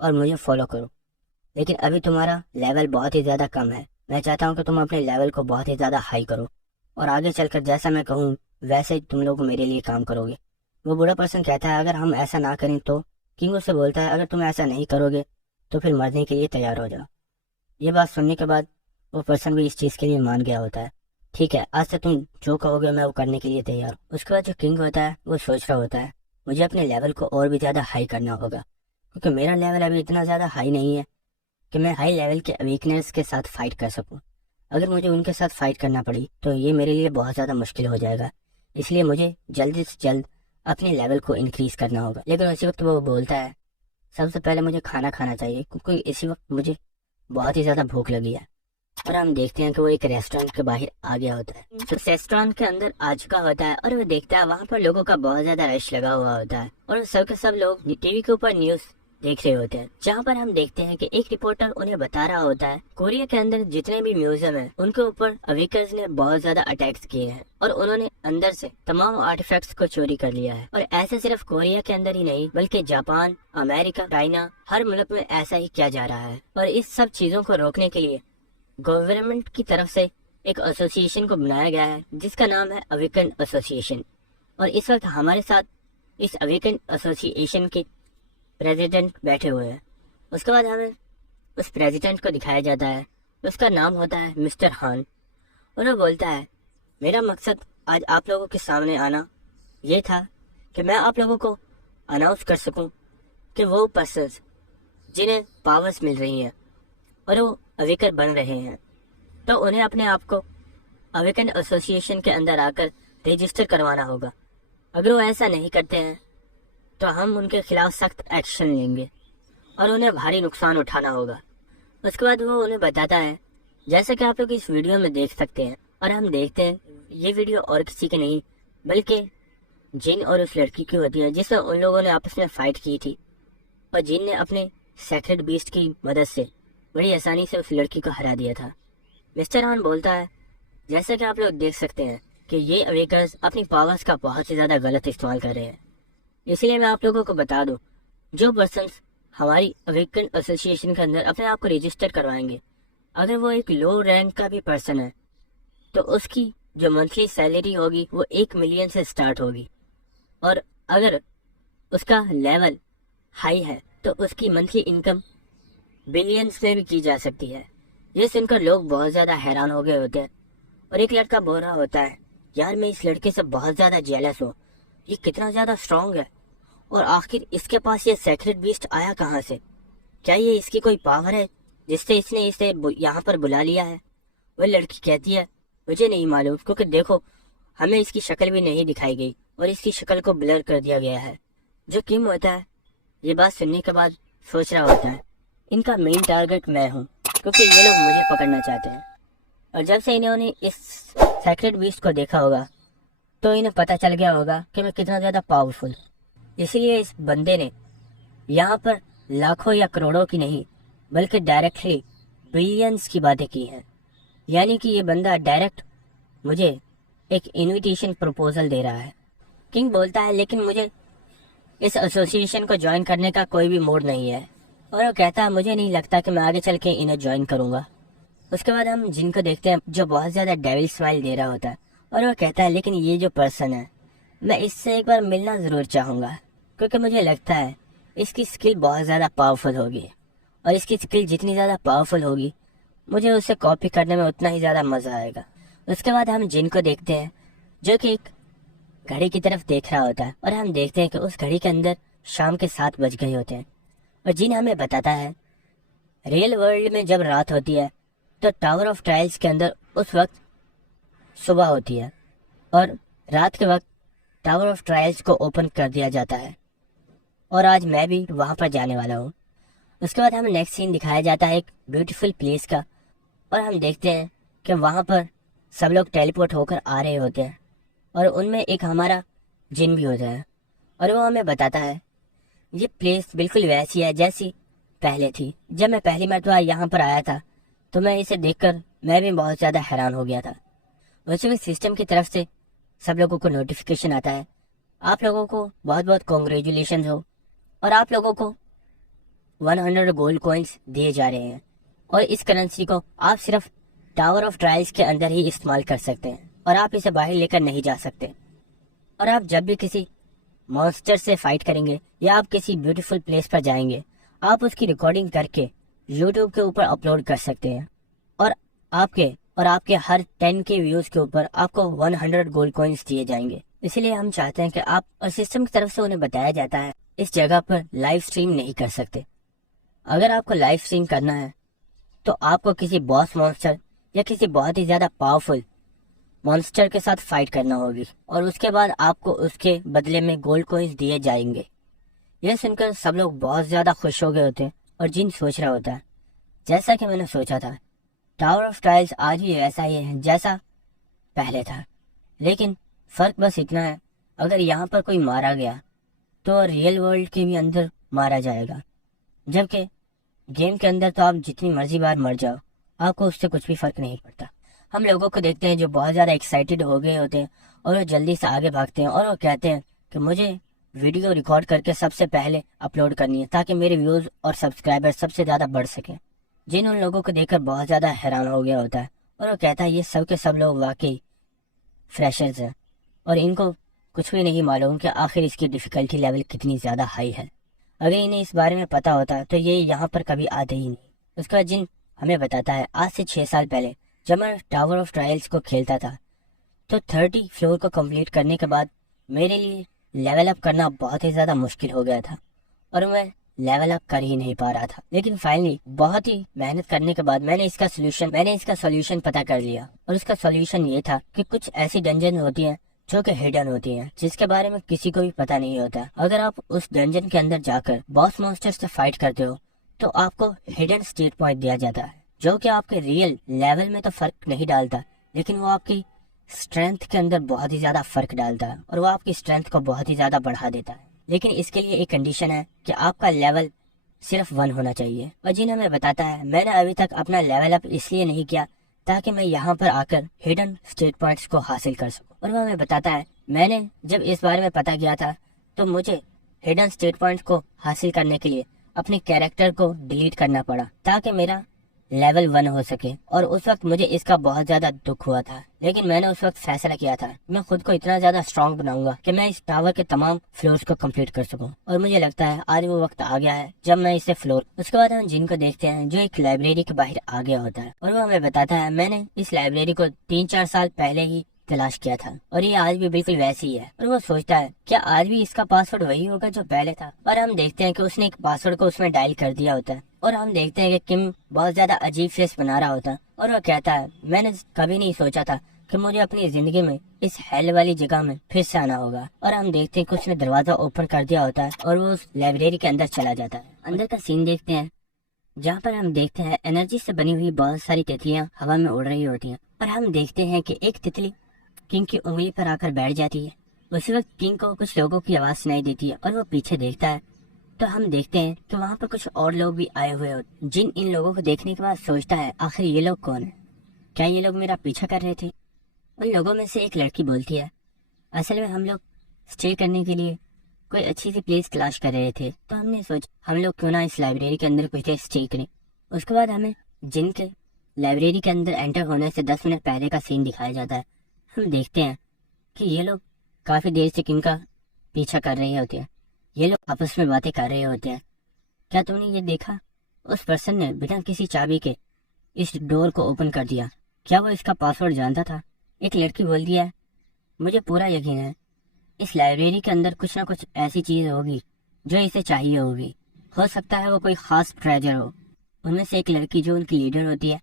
और मुझे फॉलो करो, लेकिन अभी तुम्हारा लेवल बहुत ही ज़्यादा कम है। मैं चाहता हूँ कि तुम अपने लेवल को बहुत ही ज़्यादा हाई करो और आगे चलकर जैसा मैं कहूँ वैसे ही तुम लोग मेरे लिए काम करोगे। वो बूढ़ा पर्सन कहता है, अगर हम ऐसा ना करें तो? किंग उससे बोलता है, अगर तुम ऐसा नहीं करोगे तो फिर मरने के लिए तैयार हो जाओ। ये बात सुनने के बाद वो पर्सन भी इस चीज़ के लिए मान गया होता है। ठीक है, आज से तुम जो कहोगे मैं वो करने के लिए तैयार हूँ। उसके बाद जो किंग होता है वो सोच रहा होता है, मुझे अपने लेवल को और भी ज़्यादा हाई करना होगा, क्योंकि मेरा लेवल अभी इतना ज़्यादा हाई नहीं है कि मैं हाई लेवल के वीकनेस के साथ फाइट कर सकूं। अगर मुझे उनके साथ फाइट करना पड़ी तो ये मेरे लिए बहुत ज़्यादा मुश्किल हो जाएगा, इसलिए मुझे जल्दी से जल्द अपने लेवल को इंक्रीज करना होगा। लेकिन उसी वक्त वो बोलता है, सबसे पहले मुझे खाना खाना चाहिए, क्योंकि इसी वक्त मुझे बहुत ही ज़्यादा भूख लगी है। और हम देखते हैं कि वो एक रेस्टोरेंट के बाहर आ गया होता है। तो रेस्टोरेंट के अंदर आ चुका होता है और वो देखता है वहाँ पर लोगों का बहुत ज्यादा रश लगा हुआ होता है और सब के सब लोग टीवी के ऊपर न्यूज देख रहे होते हैं, जहाँ पर हम देखते हैं कि एक रिपोर्टर उन्हें बता रहा होता है कोरिया के अंदर जितने भी म्यूजियम है उनके ऊपर अवेकर्स ने बहुत ज्यादा अटैक्स किए हैं और उन्होंने अंदर से तमाम आर्टिफैक्ट्स को चोरी कर लिया है। और ऐसे सिर्फ कोरिया के अंदर ही नहीं बल्कि जापान, अमेरिका, चाइना, हर मुल्क में ऐसा ही किया जा रहा है। और इस सब चीजों को रोकने के लिए गवर्नमेंट की तरफ से एक एसोसिएशन को बनाया गया है जिसका नाम है अवेकन एसोसिएशन। और इस वक्त हमारे साथ इस अवेकन एसोसिएशन के प्रेसिडेंट बैठे हुए हैं। उसके बाद हमें उस प्रेसिडेंट को दिखाया जाता है, उसका नाम होता है मिस्टर हान। और वो बोलता है, मेरा मकसद आज आप लोगों के सामने आना ये था कि मैं आप लोगों को अनाउंस कर सकूं कि वो पर्सन्स जिन्हें पावर्स मिल रही हैं और वो अवेकर बन रहे हैं तो उन्हें अपने आप को अवेकन एसोसिएशन के अंदर आकर रजिस्टर करवाना होगा। अगर वो ऐसा नहीं करते हैं तो हम उनके खिलाफ सख्त एक्शन लेंगे और उन्हें भारी नुकसान उठाना होगा। उसके बाद वो उन्हें बताता है, जैसा कि आप लोग इस वीडियो में देख सकते हैं। और हम देखते हैं ये वीडियो और किसी की नहीं बल्कि जिन और उस लड़की की होती है जिसमें उन लोगों ने आपस में फाइट की थी और जिन ने अपने सेक्रेट बीस्ट की मदद से बड़ी आसानी से उस लड़की को हरा दिया था। मिस्टर हान बोलता है, जैसा कि आप लोग देख सकते हैं कि ये अवेकर्स अपनी पावर्स का बहुत ही ज़्यादा गलत इस्तेमाल कर रहे हैं, इसलिए मैं आप लोगों को बता दूं, जो पर्सन्स हमारी अवेकन एसोसिएशन के अंदर अपने आप को रजिस्टर करवाएंगे, अगर वो एक लो रैंक का भी पर्सन है तो उसकी जो मंथली सैलरी होगी वो 1 मिलियन से स्टार्ट होगी, और अगर उसका लेवल हाई है तो उसकी मंथली इनकम बिलियंस में भी की जा सकती है। ये सुनकर लोग बहुत ज़्यादा हैरान हो गए होते हैं और एक लड़का बोल रहा होता है, यार मैं इस लड़के से बहुत ज़्यादा जेलस हूँ, ये कितना ज़्यादा स्ट्रांग है और आखिर इसके पास ये सेक्रेट बीस्ट आया कहाँ से? क्या ये इसकी कोई पावर है जिससे इसने इसे यहाँ पर बुला लिया है? वो लड़की कहती है, मुझे नहीं मालूम, क्योंकि देखो हमें इसकी शक्ल भी नहीं दिखाई गई और इसकी शक्ल को ब्लर कर दिया गया है। जो किम होता है ये बात सुनने के बाद सोच रहा होता है, इनका मेन टारगेट मैं हूँ क्योंकि ये लोग मुझे पकड़ना चाहते हैं। और जब से इन्होंने इस सेक्रेट बीस्ट को देखा होगा तो इन्हें पता चल गया होगा कि मैं कितना ज़्यादा पावरफुल। इसीलिए इस बंदे ने यहाँ पर लाखों या करोड़ों की नहीं बल्कि डायरेक्टली बिलियंस की बातें की हैं। यानी कि ये बंदा डायरेक्ट मुझे एक इनविटेशन प्रपोजल दे रहा है। किंग बोलता है लेकिन मुझे इस एसोसिएशन को ज्वाइन करने का कोई भी मूड नहीं है, और वो कहता है मुझे नहीं लगता कि मैं आगे चल के इन्हें ज्वाइन करूंगा। उसके बाद हम जिन को देखते हैं जो बहुत ज़्यादा डेविल स्माइल दे रहा होता है, और वो कहता है लेकिन ये जो पर्सन है मैं इससे एक बार मिलना ज़रूर चाहूँगा, क्योंकि मुझे लगता है इसकी स्किल बहुत ज़्यादा पावरफुल होगी, और इसकी स्किल जितनी ज़्यादा पावरफुल होगी मुझे उसे कॉपी करने में उतना ही ज़्यादा मज़ा आएगा। उसके बाद हम जिन को देखते हैं जो कि एक घड़ी की तरफ देख रहा होता है, और हम देखते हैं कि उस घड़ी के अंदर शाम के 7 बज गए होते हैं। और जिन हमें बताता है रियल वर्ल्ड में जब रात होती है तो टावर ऑफ ट्रायल्स के अंदर उस वक्त सुबह होती है, और रात के वक्त टावर ऑफ ट्रायल्स को ओपन कर दिया जाता है, और आज मैं भी वहाँ पर जाने वाला हूँ। उसके बाद हमें नेक्स्ट सीन दिखाया जाता है एक ब्यूटीफुल प्लेस का, और हम देखते हैं कि वहाँ पर सब लोग टेलीपोर्ट होकर आ रहे होते हैं, और उनमें एक हमारा जिन भी होता है, और वो हमें बताता है ये प्लेस बिल्कुल वैसी है जैसी पहले थी। जब मैं पहली मरतबा यहाँ पर आया था तो मैं इसे देखकर मैं भी बहुत ज़्यादा हैरान हो गया था। वैसे भी सिस्टम की तरफ से सब लोगों को नोटिफिकेशन आता है, आप लोगों को बहुत बहुत कॉन्ग्रेचुलेशन हो, और आप लोगों को 100 गोल्ड कॉइन्स दिए जा रहे हैं, और इस करेंसी को आप सिर्फ टावर ऑफ ट्रायल्स के अंदर ही इस्तेमाल कर सकते हैं, और आप इसे बाहर लेकर नहीं जा सकते। और आप जब भी किसी मॉन्स्टर से फाइट करेंगे या आप किसी ब्यूटीफुल प्लेस पर जाएंगे, आप उसकी रिकॉर्डिंग करके यूट्यूब के ऊपर अपलोड कर सकते हैं, और आपके हर 10 के व्यूज के ऊपर आपको 100 गोल्ड कॉइन्स दिए जाएंगे। इसलिए हम चाहते हैं कि आप, और सिस्टम की तरफ से उन्हें बताया जाता है इस जगह पर लाइव स्ट्रीम नहीं कर सकते। अगर आपको लाइव स्ट्रीम करना है तो आपको किसी बॉस मॉन्स्टर या किसी बहुत ही ज़्यादा पावरफुल मॉन्स्टर के साथ फाइट करना होगी, और उसके बाद आपको उसके बदले में गोल्ड कॉइन्स दिए जाएंगे। यह सुनकर सब लोग बहुत ज़्यादा खुश हो गए होते हैं, और जिन सोच रहा होता है जैसा कि मैंने सोचा था टावर ऑफ ट्रायल्स आज भी वैसा ही है जैसा पहले था, लेकिन फ़र्क बस इतना है अगर यहाँ पर कोई मारा गया तो रियल वर्ल्ड के भी अंदर मारा जाएगा, जबकि गेम के अंदर तो आप जितनी मर्जी बार मर जाओ आपको उससे कुछ भी फ़र्क नहीं पड़ता। हम लोगों को देखते हैं जो बहुत ज़्यादा एक्साइटेड हो गए होते हैं, और वो जल्दी से आगे भागते हैं, और वो कहते हैं कि मुझे वीडियो रिकॉर्ड करके सबसे पहले अपलोड करनी है ताकि मेरे व्यूज़ और सब्सक्राइबर सबसे ज़्यादा बढ़ सकें। जिन उन लोगों को देखकर बहुत ज़्यादा हैरान हो गया होता है, और वो कहता है ये सब के सब लोग वाकई फ्रेशर्स हैं, और इनको कुछ भी नहीं मालूम कि आखिर इसकी डिफ़िकल्टी लेवल कितनी ज़्यादा हाई है। अगर इन्हें इस बारे में पता होता तो ये यहाँ पर कभी आते ही नहीं। उसके बाद जिन हमें बताता है आज से 6 साल पहले जब मैं टावर ऑफ ट्रायल्स को खेलता था तो 30 फ्लोर को कंप्लीट करने के बाद मेरे लिए लेवल अप करना बहुत ही ज़्यादा मुश्किल हो गया था, और मैं लेवल अप कर ही नहीं पा रहा था। लेकिन फाइनली बहुत ही मेहनत करने के बाद मैंने इसका सोल्यूशन पता कर लिया, और उसका सोल्यूशन ये था कि कुछ ऐसी डंजन होती हैं जो कि हिडन होती हैं, जिसके बारे में किसी को भी पता नहीं होता। अगर आप उस डंजन के अंदर जाकर बॉस मॉन्स्टर से फाइट करते हो तो आपको हिडन स्टेट पॉइंट दिया जाता है, जो कि आपके रियल लेवल में तो फर्क नहीं डालता, लेकिन वो आपकी स्ट्रेंथ के अंदर बहुत ही ज्यादा फर्क डालता है, और वो आपकी स्ट्रेंथ को बहुत ही ज्यादा बढ़ा देता है। लेकिन इसके लिए एक कंडीशन है कि आपका लेवल सिर्फ 1 होना चाहिए। और जिन हमें बताता है मैंने अभी तक अपना लेवल अप इसलिए नहीं किया ताकि मैं यहाँ पर आकर हिडन स्टेट पॉइंट्स को हासिल कर सकूं। और वो हमें बताता है मैंने जब इस बारे में पता किया था तो मुझे हिडन स्टेट पॉइंट्स को हासिल करने के लिए अपने कैरेक्टर को डिलीट करना पड़ा ताकि मेरा लेवल 1 हो सके, और उस वक्त मुझे इसका बहुत ज्यादा दुख हुआ था। लेकिन मैंने उस वक्त फैसला किया था मैं खुद को इतना ज्यादा स्ट्रांग बनाऊंगा कि मैं इस टावर के तमाम फ्लोर्स को कंप्लीट कर सकूं, और मुझे लगता है आज वो वक्त आ गया है जब मैं इसे उसके बाद हम जिन को देखते हैं जो एक लाइब्रेरी के बाहर आ गया होता है, और वो हमें बताता है मैंने इस लाइब्रेरी को 3-4 साल पहले ही तलाश किया था, और ये आज भी बिल्कुल वैसी ही है। और वो सोचता है क्या आज भी इसका पासवर्ड वही होगा जो पहले था, और हम देखते हैं कि उसने एक पासवर्ड को उसमें डायल कर दिया होता है, और हम देखते हैं कि किम बहुत ज्यादा अजीब फेस बना रहा होता है, और वो कहता है मैंने कभी नहीं सोचा था कि मुझे अपनी जिंदगी में इस हेल वाली जगह में फिर से आना होगा। और हम देखते हैं कि उसने दरवाजा ओपन कर दिया होता है और वो उस लाइब्रेरी के अंदर चला जाता है। अंदर का सीन देखते हैं जहाँ पर हम देखते हैं एनर्जी से बनी हुई बहुत सारी तितलियां हवा में उड़ रही होती हैं, और हम देखते हैं कि एक तितली किंग की उंगली पर आकर बैठ जाती है। उसी वक्त किंग को कुछ लोगों की आवाज सुनाई देती है और वो पीछे देखता है तो हम देखते हैं कि वहाँ पर कुछ और लोग भी आए हुए होते। जिन इन लोगों को देखने के बाद सोचता है आखिर ये लोग कौन है, क्या ये लोग मेरा पीछा कर रहे थे। उन लोगों में से एक लड़की बोलती है, असल में हम लोग स्टे करने के लिए कोई अच्छी सी प्लेस तलाश कर रहे थे, तो हमने सोचा हम लोग क्यों ना इस लाइब्रेरी के अंदर कुछ देर स्टे करें। उसके बाद हमें जिन के लाइब्रेरी के अंदर एंटर होने से 10 मिनट पहले का सीन दिखाया जाता है। हम देखते हैं कि ये लोग काफी देर से किंग का पीछा कर रहे होते हैं। ये लोग आपस में बातें कर रहे होते हैं। क्या तुमने ये देखा, उस पर्सन ने बिना किसी चाबी के इस डोर को ओपन कर दिया, क्या वो इसका पासवर्ड जानता था। एक लड़की बोलती है, मुझे पूरा यकीन है इस लाइब्रेरी के अंदर कुछ ना कुछ ऐसी चीज होगी जो इसे चाहिए होगी, हो सकता है वो कोई खास ट्रेजर हो। उनमें से एक लड़की जो उनकी लीडर होती है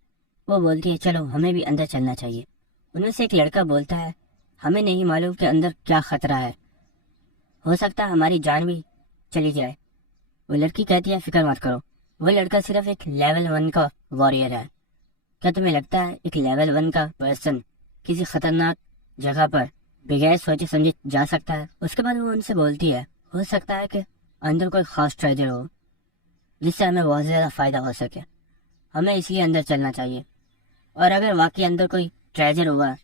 वो बोलती है, चलो हमें भी अंदर चलना चाहिए। उनमें से एक लड़का बोलता है, हमें नहीं मालूम कि अंदर क्या खतरा है, हो सकता है हमारी जान भी चली जाए। वो लड़की कहती है, फिक्र मत करो, वो लड़का सिर्फ एक लेवल 1 का वॉरियर है। क्या तुम्हें लगता है एक लेवल 1 का पर्सन किसी खतरनाक जगह पर बगैर सोचे समझे जा सकता है। उसके बाद वो उनसे बोलती है, हो सकता है कि अंदर कोई खास ट्रेजर हो जिससे हमें बहुत ज़्यादा फायदा हो सके, हमें इसलिए अंदर चलना चाहिए। और अगर वाकई अंदर कोई ट्रेजर हुआ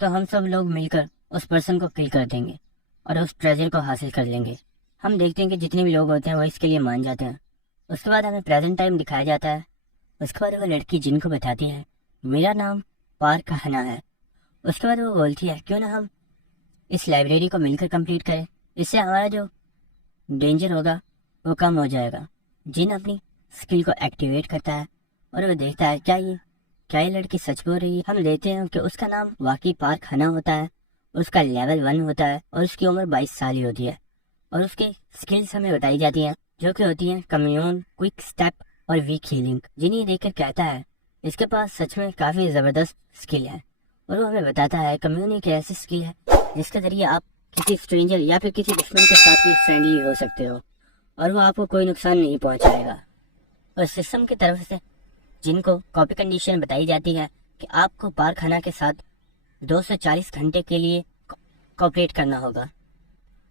तो हम सब लोग मिलकर उस पर्सन को किल कर देंगे और उस ट्रेजर को हासिल कर लेंगे। हम देखते हैं कि जितने भी लोग होते हैं वो इसके लिए मान जाते हैं। उसके बाद हमें प्रेजेंट टाइम दिखाया जाता है। उसके बाद वो लड़की जिनको बताती है, मेरा नाम पार्क हना है। उसके बाद वो बोलती है, क्यों ना हम इस लाइब्रेरी को मिलकर कंप्लीट करें, इससे हमारा जो डेंजर होगा वो कम हो जाएगा। जिन अपनी स्किल को एक्टिवेट करता है और वो देखता है क्या ये लड़की सच बोल रही है। हम देखते हैं कि उसका नाम वाकई पार्क हना होता है, उसका लेवल 1 होता है और उसकी उम्र 22 साल ही होती है। और उसकी स्किल्स हमें बताई जाती हैं जो कि होती हैं कम्यून, क्विक स्टेप और वीक हीलिंग। जिन्हें देखकर कहता है इसके पास सच में काफी जबरदस्त स्किल है। और वो हमें बताता है कम्यून एक ऐसी स्किल है जिसके जरिए आप किसी स्ट्रेंजर या फिर किसी दुश्मन के साथ भी फ्रेंडली हो सकते हो और वो आपको कोई नुकसान नहीं पहुंचाएगा। और सिस्टम की तरफ से जिनको कॉपी कंडीशन बताई जाती है कि आपको पारखाना के साथ 240 घंटे के लिए कॉपरेट करना होगा,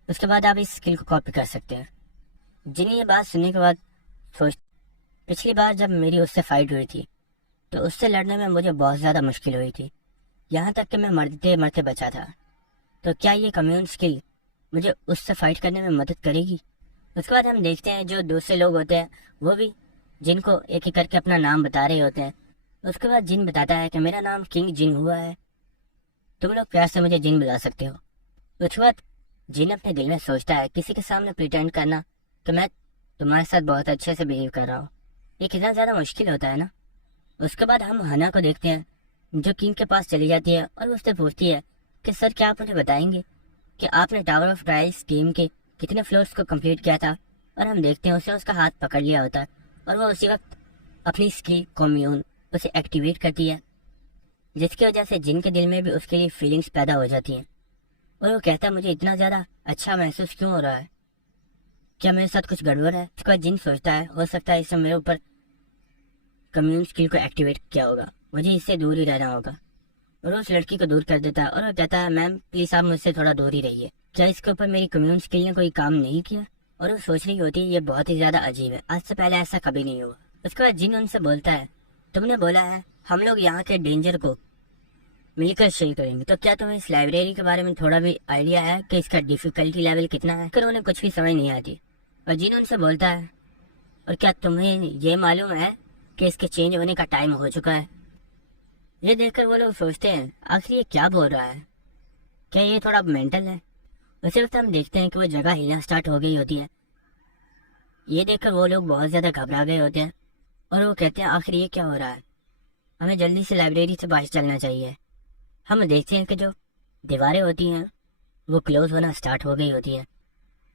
उसके बाद आप इस स्किल को कॉपी कर सकते हैं। जिन्हें ये बात सुनने के बाद सोच, पिछली बार जब मेरी उससे फाइट हुई थी तो उससे लड़ने में मुझे बहुत ज़्यादा मुश्किल हुई थी, यहाँ तक कि मैं मरते मरते बचा था। तो क्या ये कम्यून स्किल मुझे उससे फाइट करने में मदद करेगी। उसके बाद हम देखते हैं जो दूसरे लोग होते हैं वो भी जिनको एक एक करके अपना नाम बता रहे होते हैं। उसके बाद जिन बताता है कि मेरा नाम किंग जिन हुआ है, तुम लोग प्यार से मुझे जिन बुला सकते हो। उसके बाद जिन अपने दिल में सोचता है किसी के सामने प्रिटेंड करना कि मैं तुम्हारे साथ बहुत अच्छे से बिहेव कर रहा हूँ, ये कितना ज़्यादा मुश्किल होता है ना। उसके बाद हम हना को देखते हैं जो किंग के पास चली जाती है और उससे पूछती है कि सर क्या आप मुझे बताएंगे कि आपने टावर ऑफ ट्रायल्स टीम के कितने फ्लोर्स को कंप्लीट किया था। और हम देखते हैं उसने उसका हाथ पकड़ लिया होता है और वो उसी वक्त अपनी स्किल कम्यून उसे एक्टिवेट करती है, जिसकी वजह से जिन के दिल में भी उसके लिए फीलिंग्स पैदा हो जाती हैं। और वो कहता है मुझे इतना ज़्यादा अच्छा महसूस क्यों हो रहा है, क्या मेरे साथ कुछ गड़बड़ है। उसके बाद जिन सोचता है हो सकता है इससे मेरे ऊपर कम्यून स्किल को एक्टिवेट किया होगा, मुझे इससे दूर ही रहना होगा। और उस लड़की को दूर कर देता है और वो कहता है मैम प्लीज आप मुझसे थोड़ा दूर ही रहिए, क्या इसके ऊपर मेरी कम्यून स्किल ने कोई काम नहीं किया। और वो सोच रही होती है ये बहुत ही ज्यादा अजीब है, आज से पहले ऐसा कभी नहीं हुआ। उसके बाद जिन उनसे बोलता है तुमने बोला है हम लोग यहाँ के डेंजर को मिलकर शेयर करेंगे, तो क्या तुम्हें इस लाइब्रेरी के बारे में थोड़ा भी आइडिया है कि इसका डिफिकल्टी लेवल कितना है। फिर उन्हें कुछ भी समझ नहीं आती। और जिन उनसे बोलता है और क्या तुम्हें ये मालूम है कि इसके चेंज होने का टाइम हो चुका है। ये देखकर वो लोग सोचते हैं आखिर ये क्या बोल रहा है, क्या ये थोड़ा मेंटल है। उसी वक्त हम देखते हैं कि वो जगह हिलना स्टार्ट हो गई होती है। ये देखकर वो लोग बहुत ज़्यादा घबरा गए होते हैं और वो कहते हैं आखिर ये क्या हो रहा है, हमें जल्दी से लाइब्रेरी से बाहर चलना चाहिए। हम देखते हैं कि जो दीवारें होती हैं वो क्लोज होना स्टार्ट हो गई होती है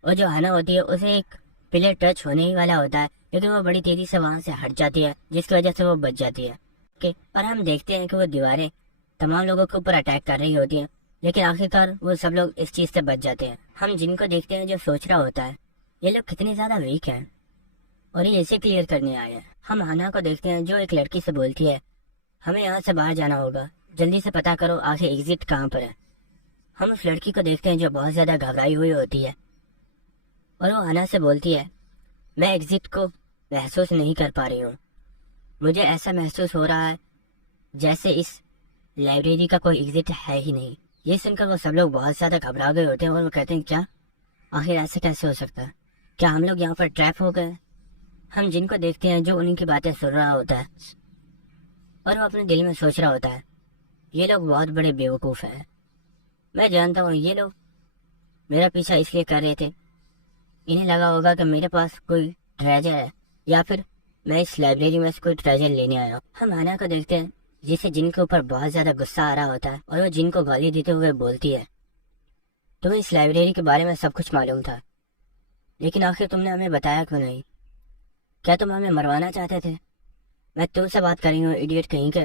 और जो हना होती है उसे एक पिलर टच होने ही वाला होता है, लेकिन वो बड़ी तेज़ी से वहाँ से हट जाती है जिसकी वजह से वो बच जाती है। और हम देखते हैं कि वो दीवारें तमाम लोगों के ऊपर अटैक कर रही होती हैं, लेकिन आखिरकार वो सब लोग इस चीज़ से बच जाते हैं। हम जिनको देखते हैं जो सोच रहा होता है ये लोग कितने ज़्यादा वीक हैं और ये इसे क्लियर करने आए हैं। हम हना को देखते हैं जो एक लड़की से बोलती है हमें यहाँ से बाहर जाना होगा, जल्दी से पता करो आखिर एग्जिट कहाँ पर है। हम उस लड़की को देखते हैं जो बहुत ज्यादा घबराई हुई होती है और वो हना से बोलती है, मैं एग्जिट को महसूस नहीं कर पा रही हूँ। मुझे ऐसा महसूस हो रहा है जैसे इस लाइब्रेरी का कोई एग्जिट है ही नहीं। ये सुनकर वो सब लोग बहुत ज्यादा घबरा गए होते हैं और वो कहते हैं, क्या आखिर ऐसे कैसे हो सकता है? क्या हम लोग यहाँ पर ट्रैप हो गए? हम जिनको देखते हैं जो उन्हीं की बातें सुन रहा होता है और वो अपने दिल में सोच रहा होता है, ये लोग बहुत बड़े बेवकूफ़ हैं। मैं जानता हूँ ये लोग मेरा पीछा इसलिए कर रहे थे, इन्हें लगा होगा कि मेरे पास कोई ट्रेजर है या फिर मैं इस लाइब्रेरी में से कोई ट्रेजर लेने आया हूँ। हम हना को देखते हैं जिसे जिन के ऊपर बहुत ज्यादा गुस्सा आ रहा होता है और वो जिन को गाली देते हुए बोलती है, तुम्हें इस लाइब्रेरी के बारे में सब कुछ मालूम था, लेकिन आखिर तुमने हमें बताया क्यों नहीं? क्या तुम हमें मरवाना चाहते थे? मैं तुमसे बात कर रही हूँ, इडियट कहीं के।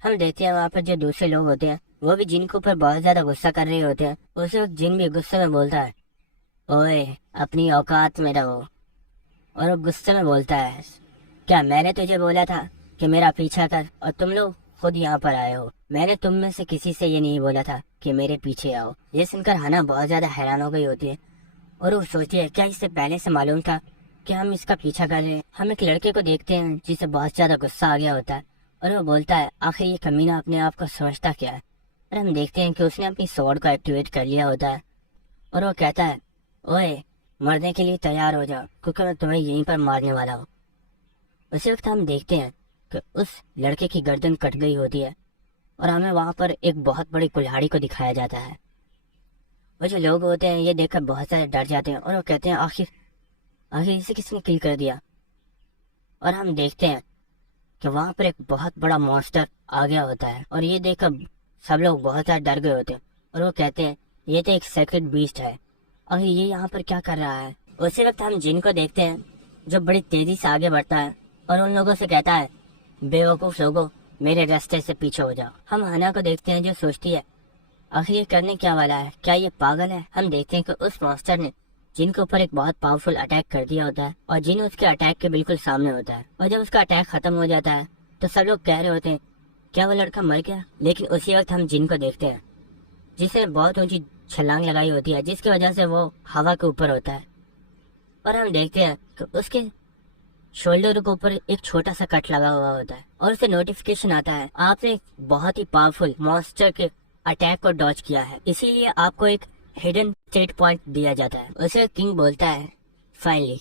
हम देखते हैं वहाँ पर जो दूसरे लोग होते हैं वो भी जिन के ऊपर बहुत ज्यादा गुस्सा कर रहे होते हैं। उस वक्त जिन भी गुस्से में बोलता है, ओए अपनी औकात में रहो। और वो गुस्से में बोलता है, क्या मैंने तुझे बोला था कि मेरा पीछा कर और तुम लोग खुद यहाँ पर आए हो? मैंने तुम में से किसी से ये नहीं बोला था कि मेरे पीछे आओ। ये सुनकर हना बहुत ज्यादा हैरान हो गई होती है और वो सोचती है, क्या इससे पहले से मालूम था कि हम इसका पीछा कर रहे हैं? हम एक लड़के को देखते हैं जिसे बहुत ज्यादा गुस्सा आ गया होता है और वो बोलता है, आखिर ये कमीना अपने आप को समझता क्या है? और हम देखते हैं कि उसने अपनी स्वॉर्ड को एक्टिवेट कर लिया होता है और वो कहता है, ओए मरने के लिए तैयार हो जाओ क्योंकि मैं तुम्हें यहीं पर मारने वाला हूँ। उसी वक्त हम देखते हैं कि उस लड़के की गर्दन कट गई होती है और हमें वहां पर एक बहुत बड़ी कुल्हाड़ी को दिखाया जाता है। और जो लोग होते हैं ये देखकर बहुत सारे डर जाते हैं और वो कहते हैं, आखिर इसे किसने किल कर दिया? और हम देखते हैं कि वहां पर एक बहुत बड़ा मॉन्स्टर आ गया होता है और ये देखकर सब लोग बहुत ज्यादा डर गए होते हैं और वो कहते हैं, ये तो एक सेक्रेट बीस्ट है और ये यहाँ पर क्या कर रहा है? उसी वक्त हम जिन को देखते हैं जो बड़ी तेजी से आगे बढ़ता है और उन लोगों से कहता है, बेवकूफ लोगों मेरे रास्ते से पीछे हो जाओ। हम हना को देखते हैं जो सोचती है, आखिर ये करने क्या वाला है? क्या ये पागल है? हम देखते हैं कि उस मॉन्स्टर ने जिन के ऊपर एक बहुत पावरफुल अटैक कर दिया होता है और जिन उसके अटैक के बिल्कुल सामने होता है और जब उसका अटैक खत्म हो जाता है तो सब लोग कह रहे होते हैं, क्या वो लड़का मर गया? लेकिन उसी वक्त हम जिन को देखते हैं जिसने बहुत ऊंची छलांग लगाई होती है जिसकी वजह से वो हवा के ऊपर होता है और हम देखते हैं कि उसके शोल्डर के ऊपर एक छोटा सा कट लगा हुआ होता है और उसे नोटिफिकेशन आता है, आपने बहुत ही पावरफुल मॉन्स्टर के अटैक को डॉज किया है, इसीलिए आपको एक हिडन स्टेट पॉइंट दिया जाता है। उसे किंग बोलता है, फाइनली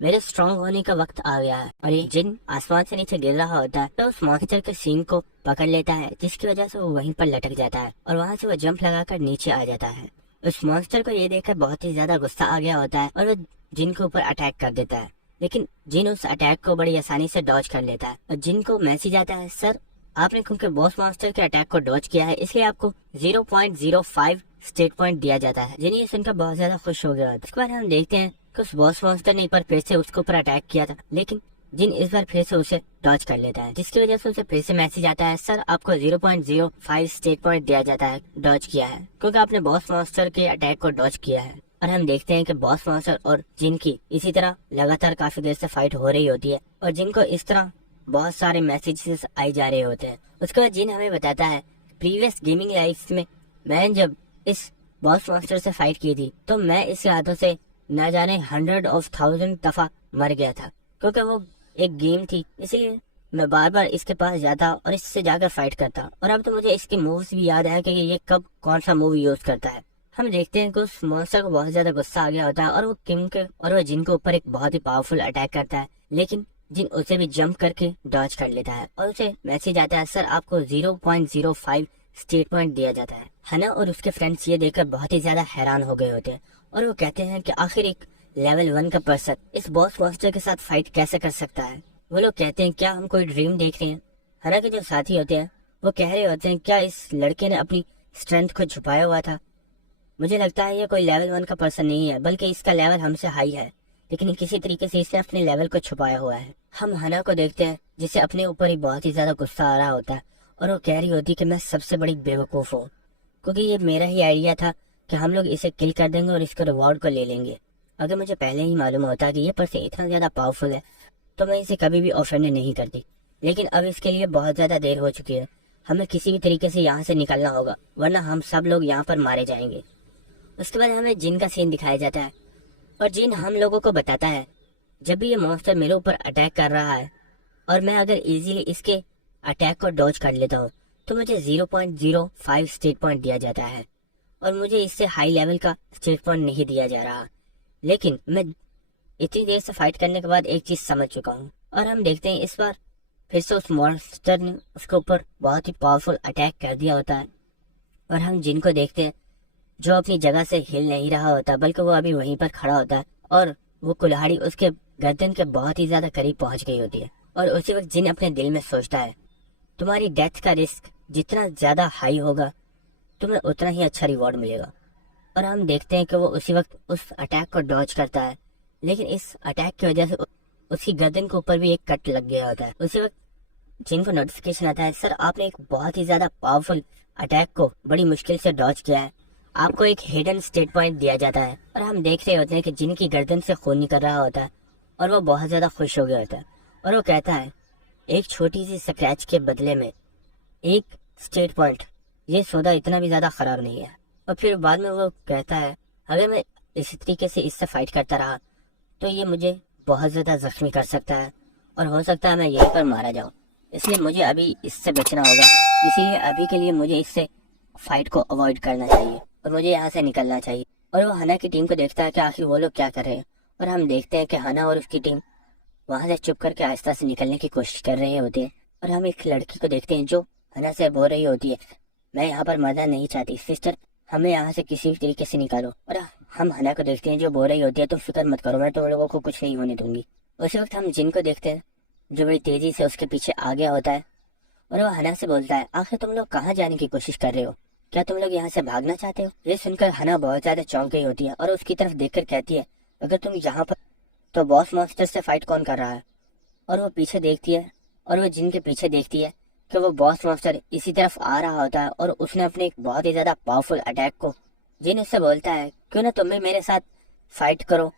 मेरे स्ट्रॉन्ग होने का वक्त आ गया है। और ये जिन आसमान से नीचे गिर रहा होता है तो उस मॉन्स्टर के सींग को पकड़ लेता है जिसकी वजह से वो वहीं पर लटक जाता है और वहाँ से वो जंप लगाकर नीचे आ जाता है। उस मॉन्स्टर को ये देखकर बहुत ही ज्यादा गुस्सा आ गया होता है और वो जिन के ऊपर अटैक कर देता है, लेकिन जिन उस अटैक को बड़ी आसानी से डॉज कर लेता है और जिन को मैसेज आता है, सर आपने क्योंकि बॉस मॉन्स्टर के अटैक को डॉज किया है इसलिए आपको 0.05 स्टेट पॉइंट दिया जाता है। जिन ये सुनकर बहुत ज्यादा खुश हो गया। इसके बाद हम देखते हैं कि उस बॉस मॉन्स्टर ने एक बार फिर से उसके ऊपर अटैक किया था, लेकिन जिन इस बार फिर से उसे डॉज कर लेता है जिसकी वजह से उसे फिर से मैसेज आता है, सर आपको 0.05 स्टेट पॉइंट दिया जाता है डॉज किया है क्योंकि आपने बॉस मॉन्स्टर के अटैक को डॉज किया है। और हम देखते हैं कि बॉस मॉन्स्टर और जिन की इसी तरह लगातार काफी देर से फाइट हो रही होती है और जिनको इस तरह बहुत सारे मैसेजेस आई जा रहे होते हैं। उसके बाद जिन हमें बताता है, प्रीवियस गेमिंग लाइफ में मैं जब इस बॉस मॉन्स्टर से फाइट की थी तो मैं इसके हाथों से न जाने 100,000 दफा मर गया था क्योंकि वो एक गेम थी, इसलिए मैं बार बार इसके पास जाता और इससे जाकर फाइट करता। और अब तो मुझे इसके मूव्स भी याद है कि ये कब कौन सा मूव यूज करता है। हम देखते हैं कि उस मॉन्स्टर को बहुत ज्यादा गुस्सा आ गया होता है और वो किंग के और वो जिन के ऊपर एक बहुत ही पावरफुल अटैक करता है, लेकिन जिन उसे भी जंप करके डॉज कर लेता है और उसे मैसेज आता है, सर आपको 0.05 स्टेट पॉइंट दिया जाता है। हना और उसके फ्रेंड्स ये देखकर बहुत ही ज्यादा हैरान हो गए होते हैं और वो कहते हैं कि आखिर एक लेवल 1 का पर्सन इस बॉस मॉन्स्टर के साथ फाइट कैसे कर सकता है। वो लोग कहते हैं, क्या हम कोई ड्रीम देख रहे हैं? हना के जो साथी होते हैं वो कह रहे होते हैं, क्या इस लड़के ने अपनी स्ट्रेंथ को छुपाया हुआ था? मुझे लगता है ये कोई लेवल 1 का पर्सन नहीं है, बल्कि इसका लेवल हमसे हाई है, लेकिन किसी तरीके से इसने अपने लेवल को छुपाया हुआ है। हम हना को देखते हैं जिसे अपने ऊपर ही बहुत ही ज्यादा गुस्सा आ रहा होता है और वो कह रही होती है कि मैं सबसे बड़ी बेवकूफ हूँ क्योंकि ये मेरा ही आइडिया था कि हम लोग इसे किल कर देंगे और इसके रिवॉर्ड को ले लेंगे। अगर मुझे पहले ही मालूम होता कि ये पर्सन इतना ज्यादा पावरफुल है तो मैं इसे कभी भी ऑफेंड नहीं करती, लेकिन अब इसके लिए बहुत ज्यादा देर हो चुकी है हमें किसी भी तरीके से यहाँ से निकलना होगा, वरना हम सब लोग यहाँ पर मारे जाएंगे। उसके बाद हमें जिन का सीन दिखाया जाता है और जिन हम लोगों को बताता है जब भी ये मॉन्स्टर मेरे ऊपर अटैक कर रहा है और मैं अगर इजीली इसके अटैक को डॉज कर लेता हूँ तो मुझे 0.05 स्टेट पॉइंट दिया जाता है और मुझे इससे हाई लेवल का स्टेट पॉइंट नहीं दिया जा रहा। लेकिन मैं इतनी देर से फाइट करने के बाद एक चीज समझ चुका हूँ और हम देखते हैं इस बार फिर से उस मॉन्स्टर ने उसके ऊपर बहुत ही पावरफुल अटैक कर दिया होता है और हम जिनको देखते हैं जो अपनी जगह से हिल नहीं रहा होता बल्कि वो अभी वहीं पर खड़ा होता है और वो कुल्हाड़ी उसके गर्दन के बहुत ही ज्यादा करीब पहुंच गई होती है। और उसी वक्त जिन अपने दिल में सोचता है तुम्हारी डेथ का रिस्क जितना ज्यादा हाई होगा तुम्हें उतना ही अच्छा रिवॉर्ड मिलेगा। और हम देखते हैं कि वो उसी वक्त उस अटैक को डॉज करता है, लेकिन इस अटैक की वजह से उसकी गर्दन के ऊपर भी एक कट लग गया होता है। उसी वक्त जिनको नोटिफिकेशन आता है सर आपने एक बहुत ही ज्यादा पावरफुल अटैक को बड़ी मुश्किल से डॉज किया है, आपको एक हिडन स्टेट पॉइंट दिया जाता है। और हम देख रहे होते हैं कि जिनकी गर्दन से खून निकल रहा होता है और वो बहुत ज्यादा खुश हो गया होता है और वो कहता है एक छोटी सी स्क्रैच के बदले में एक स्टेट पॉइंट, ये सौदा इतना भी ज्यादा खराब नहीं है। और फिर बाद में वो कहता है अगर मैं इसी तरीके से इससे फाइट करता रहा तो ये मुझे बहुत ज्यादा जख्मी कर सकता है और हो सकता है मैं यहीं पर मारा जाऊं, इसलिए मुझे अभी इससे बचना होगा। इसीलिए अभी के लिए मुझे इससे फाइट को अवॉइड करना चाहिए और मुझे यहाँ से निकलना चाहिए। और वो हना की टीम को देखता है कि आखिर वो लोग क्या कर रहे हैं और हम देखते हैं कि हना और उसकी टीम वहां से चुप करके आहिस्ता से निकलने की कोशिश कर रहे होते हैं। और हम एक लड़की को देखते हैं जो हना से बोल रही होती है मैं यहाँ पर मरना नहीं चाहती सिस्टर, हमें यहाँ से किसी भी तरीके से निकालो। और हम हना को देखते हैं जो बोल रही होती है तुम फिक्र मत करो मैं तुम लोगों को कुछ नहीं होने दूंगी। उसी वक्त हम जिन को देखते हैं जो बड़ी तेजी से उसके पीछे आ गया होता है और वो हना से बोलता है आखिर तुम लोग कहाँ जाने की कोशिश कर रहे हो, क्या तुम लोग यहाँ से भागना चाहते हो। ये सुनकर हना बहुत ज्यादा चौंक गई होती है और उसकी तरफ देखकर कहती है अगर तुम यहाँ पर तो बॉस मॉन्स्टर से फाइट कौन कर रहा है। और वो पीछे देखती है और वो जिन के पीछे देखती है कि वो बॉस मॉन्स्टर इसी तरफ आ रहा होता है और उसने अपने एक बहुत ही ज्यादा पावरफुल अटैक को जिन उससे बोलता है क्यों ना तुम भी मेरे साथ फाइट करो,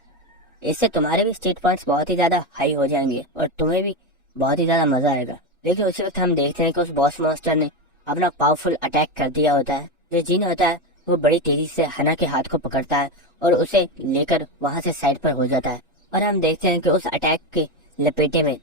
इससे तुम्हारे भी स्टेट पॉइंट्स बहुत ही ज्यादा हाई हो जाएंगे और तुम्हें भी बहुत ही ज्यादा मजा आएगा। लेकिन उसी वक्त हम देखते हैं कि उस बॉस मॉन्स्टर ने अपना पावरफुल अटैक कर दिया होता है। जो जिन होता है वो बड़ी तेजी से हना के हाथ को पकड़ता है और उसे लेकर वहां से साइड पर हो जाता है। और हम देखते हैं कि उस अटैक के लपेटे में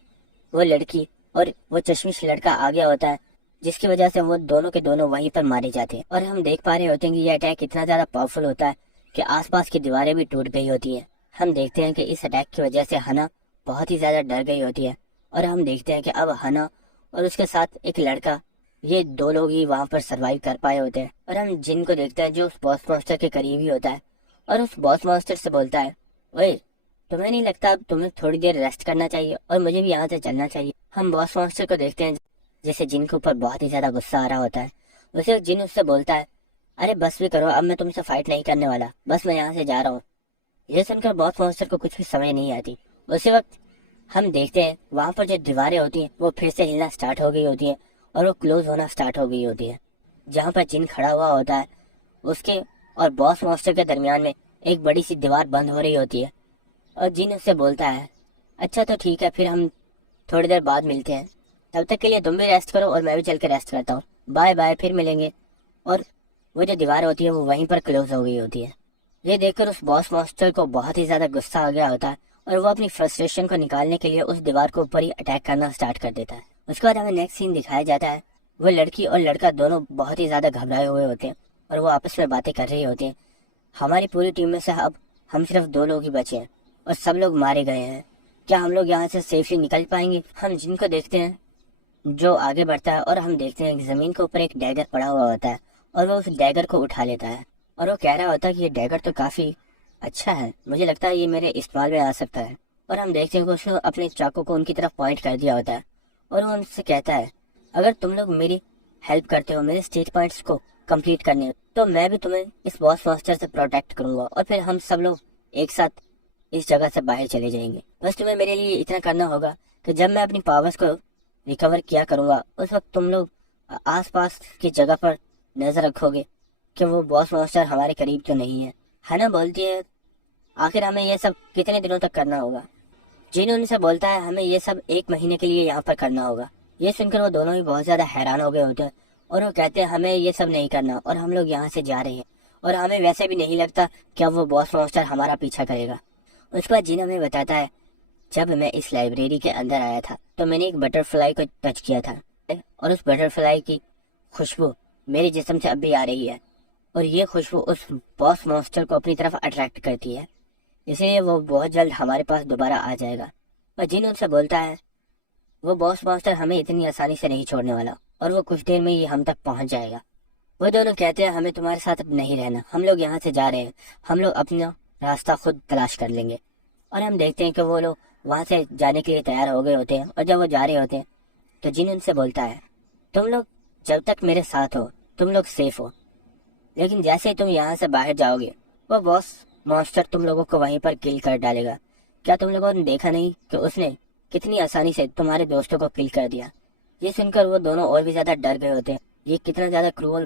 वो लड़की और वो चश्मिश लड़का आ गया होता है जिसकी वजह से वो दोनों के दोनों वहीं पर मारे जाते हैं। और हम देख पा रहे होते हैं कि ये अटैक इतना ज्यादा पावरफुल होता है कि आसपास की दीवारें भी टूट गई होती हैं। हम देखते हैं कि इस अटैक की वजह से हना बहुत ही ज्यादा डर गई होती है और हम देखते हैं कि अब हना और उसके साथ एक लड़का ये दो लोग ही वहाँ पर सरवाइव कर पाए होते हैं। और हम जिन को देखते हैं जो उस बॉस मॉन्स्टर के करीब ही होता है और उस बॉस मॉन्स्टर से बोलता है ओए तुम्हें नहीं लगता अब तुम्हें थोड़ी देर रेस्ट करना चाहिए और मुझे भी यहाँ से चलना चाहिए। हम बॉस मॉन्स्टर को देखते हैं जैसे जिन के ऊपर बहुत ही ज्यादा गुस्सा आ रहा होता है। उसे जिन उससे बोलता है अरे बस भी करो अब मैं तुमसे फाइट नहीं करने वाला, बस मैं यहाँ से जा रहा हूँ। ये सुनकर बॉस मॉन्स्टर को कुछ भी समझ नहीं आती। उसी वक्त हम देखते हैं वहाँ पर जो दीवारें होती हैं वो फिर से हिलना स्टार्ट हो गई होती है और वो क्लोज होना स्टार्ट हो गई होती है। जहाँ पर जिन खड़ा हुआ होता है उसके और बॉस मॉन्स्टर के दरमियान में एक बड़ी सी दीवार बंद हो रही होती है और जिन उससे बोलता है अच्छा तो ठीक है फिर हम थोड़ी देर बाद मिलते हैं, तब तक के लिए तुम भी रेस्ट करो और मैं भी चल के रेस्ट करता हूँ, बाय बाय फिर मिलेंगे। और वो जो दीवार होती है वो वहीं पर क्लोज हो गई होती है। ये देखकर उस बॉस मॉन्स्टर को बहुत ही ज्यादा गुस्सा आ गया होता है और वो अपनी फ्रस्ट्रेशन को निकालने के लिए उस दीवार के ऊपर ही अटैक करना स्टार्ट कर देता है। उसके बाद हमें नेक्स्ट सीन दिखाया जाता है वो लड़की और लड़का दोनों बहुत ही ज्यादा घबराए हुए होते हैं और वो आपस में बातें कर रहे होते हैं। हमारी पूरी टीम में से अब हम सिर्फ 2 लोग ही बचे हैं और सब लोग मारे गए हैं, क्या हम लोग यहाँ से सेफली निकल पाएंगे। हम जिनको देखते हैं जो आगे बढ़ता है और हम देखते हैं जमीन के ऊपर एक डैगर पड़ा हुआ होता है और वो उस डैगर को उठा लेता है और वो कह रहा होता है कि ये डैगर तो काफी अच्छा है, मुझे लगता है ये मेरे इस्तेमाल में आ सकता है। और हम देखते हैं कि उसने अपने चाकू को उनकी तरफ पॉइंट कर दिया होता है और वो उनसे कहता है अगर तुम लोग मेरी हेल्प करते हो मेरे स्टेट पॉइंट्स को कंप्लीट करने तो मैं भी तुम्हें इस बॉस मॉन्स्टर से प्रोटेक्ट करूंगा और फिर हम सब लोग एक साथ इस जगह से बाहर चले जाएंगे। बस तुम्हें मेरे लिए इतना करना होगा कि जब मैं अपनी पावर्स को रिकवर किया करूंगा उस वक्त तुम लोग आसपास की जगह पर नजर रखोगे कि वो बॉस मॉन्स्टर हमारे करीब तो नहीं है। हना बोलती है आखिर हमें ये सब कितने दिनों तक करना होगा। जिन उनसे बोलता है हमें ये सब 1 महीने के लिए यहाँ पर करना होगा। ये सुनकर वो दोनों ही बहुत ज्यादा हैरान हो गए होते हैं और वो कहते हैं हमें ये सब नहीं करना और हम लोग यहाँ से जा रहे हैं और हमें वैसे भी नहीं लगता कि अब वो बॉस मॉन्स्टर हमारा पीछा करेगा। उसके बाद जिन हमें बताता है जब मैं इस लाइब्रेरी के अंदर आया था तो मैंने एक बटरफ्लाई को टच किया था और उस बटरफ्लाई की खुशबू मेरे जिस्म से अब भी आ रही है और ये खुशबू उस बॉस मॉन्स्टर को अपनी तरफ अट्रैक्ट करती है, इसलिए वो बहुत जल्द हमारे पास दोबारा आ जाएगा। और जिन उनसे बोलता है वो बॉस मॉन्स्टर हमें इतनी आसानी से नहीं छोड़ने वाला और वो कुछ देर में ही हम तक पहुंच जाएगा। वो दोनों कहते हैं हमें तुम्हारे साथ अब नहीं रहना, हम लोग यहाँ से जा रहे हैं, हम लोग अपना रास्ता खुद तलाश कर लेंगे। और हम देखते हैं कि वो लोग वहाँ से जाने के लिए तैयार हो गए होते हैं और जब वो जा रहे होते हैं तो जिन उनसे बोलता है तुम लोग जब तक मेरे साथ हो तुम लोग सेफ हो, लेकिन जैसे ही तुम यहाँ से बाहर जाओगे वो बॉस मॉन्स्टर तुम लोगों को वहीं पर किल कर डालेगा। क्या तुम लोगों ने देखा नहीं कि उसने कितनी आसानी से तुम्हारे दोस्तों को किल कर दिया। ये सुनकर वो दोनों और भी ज्यादा डर गए होते हैं। ये कितना ज्यादा क्रूअल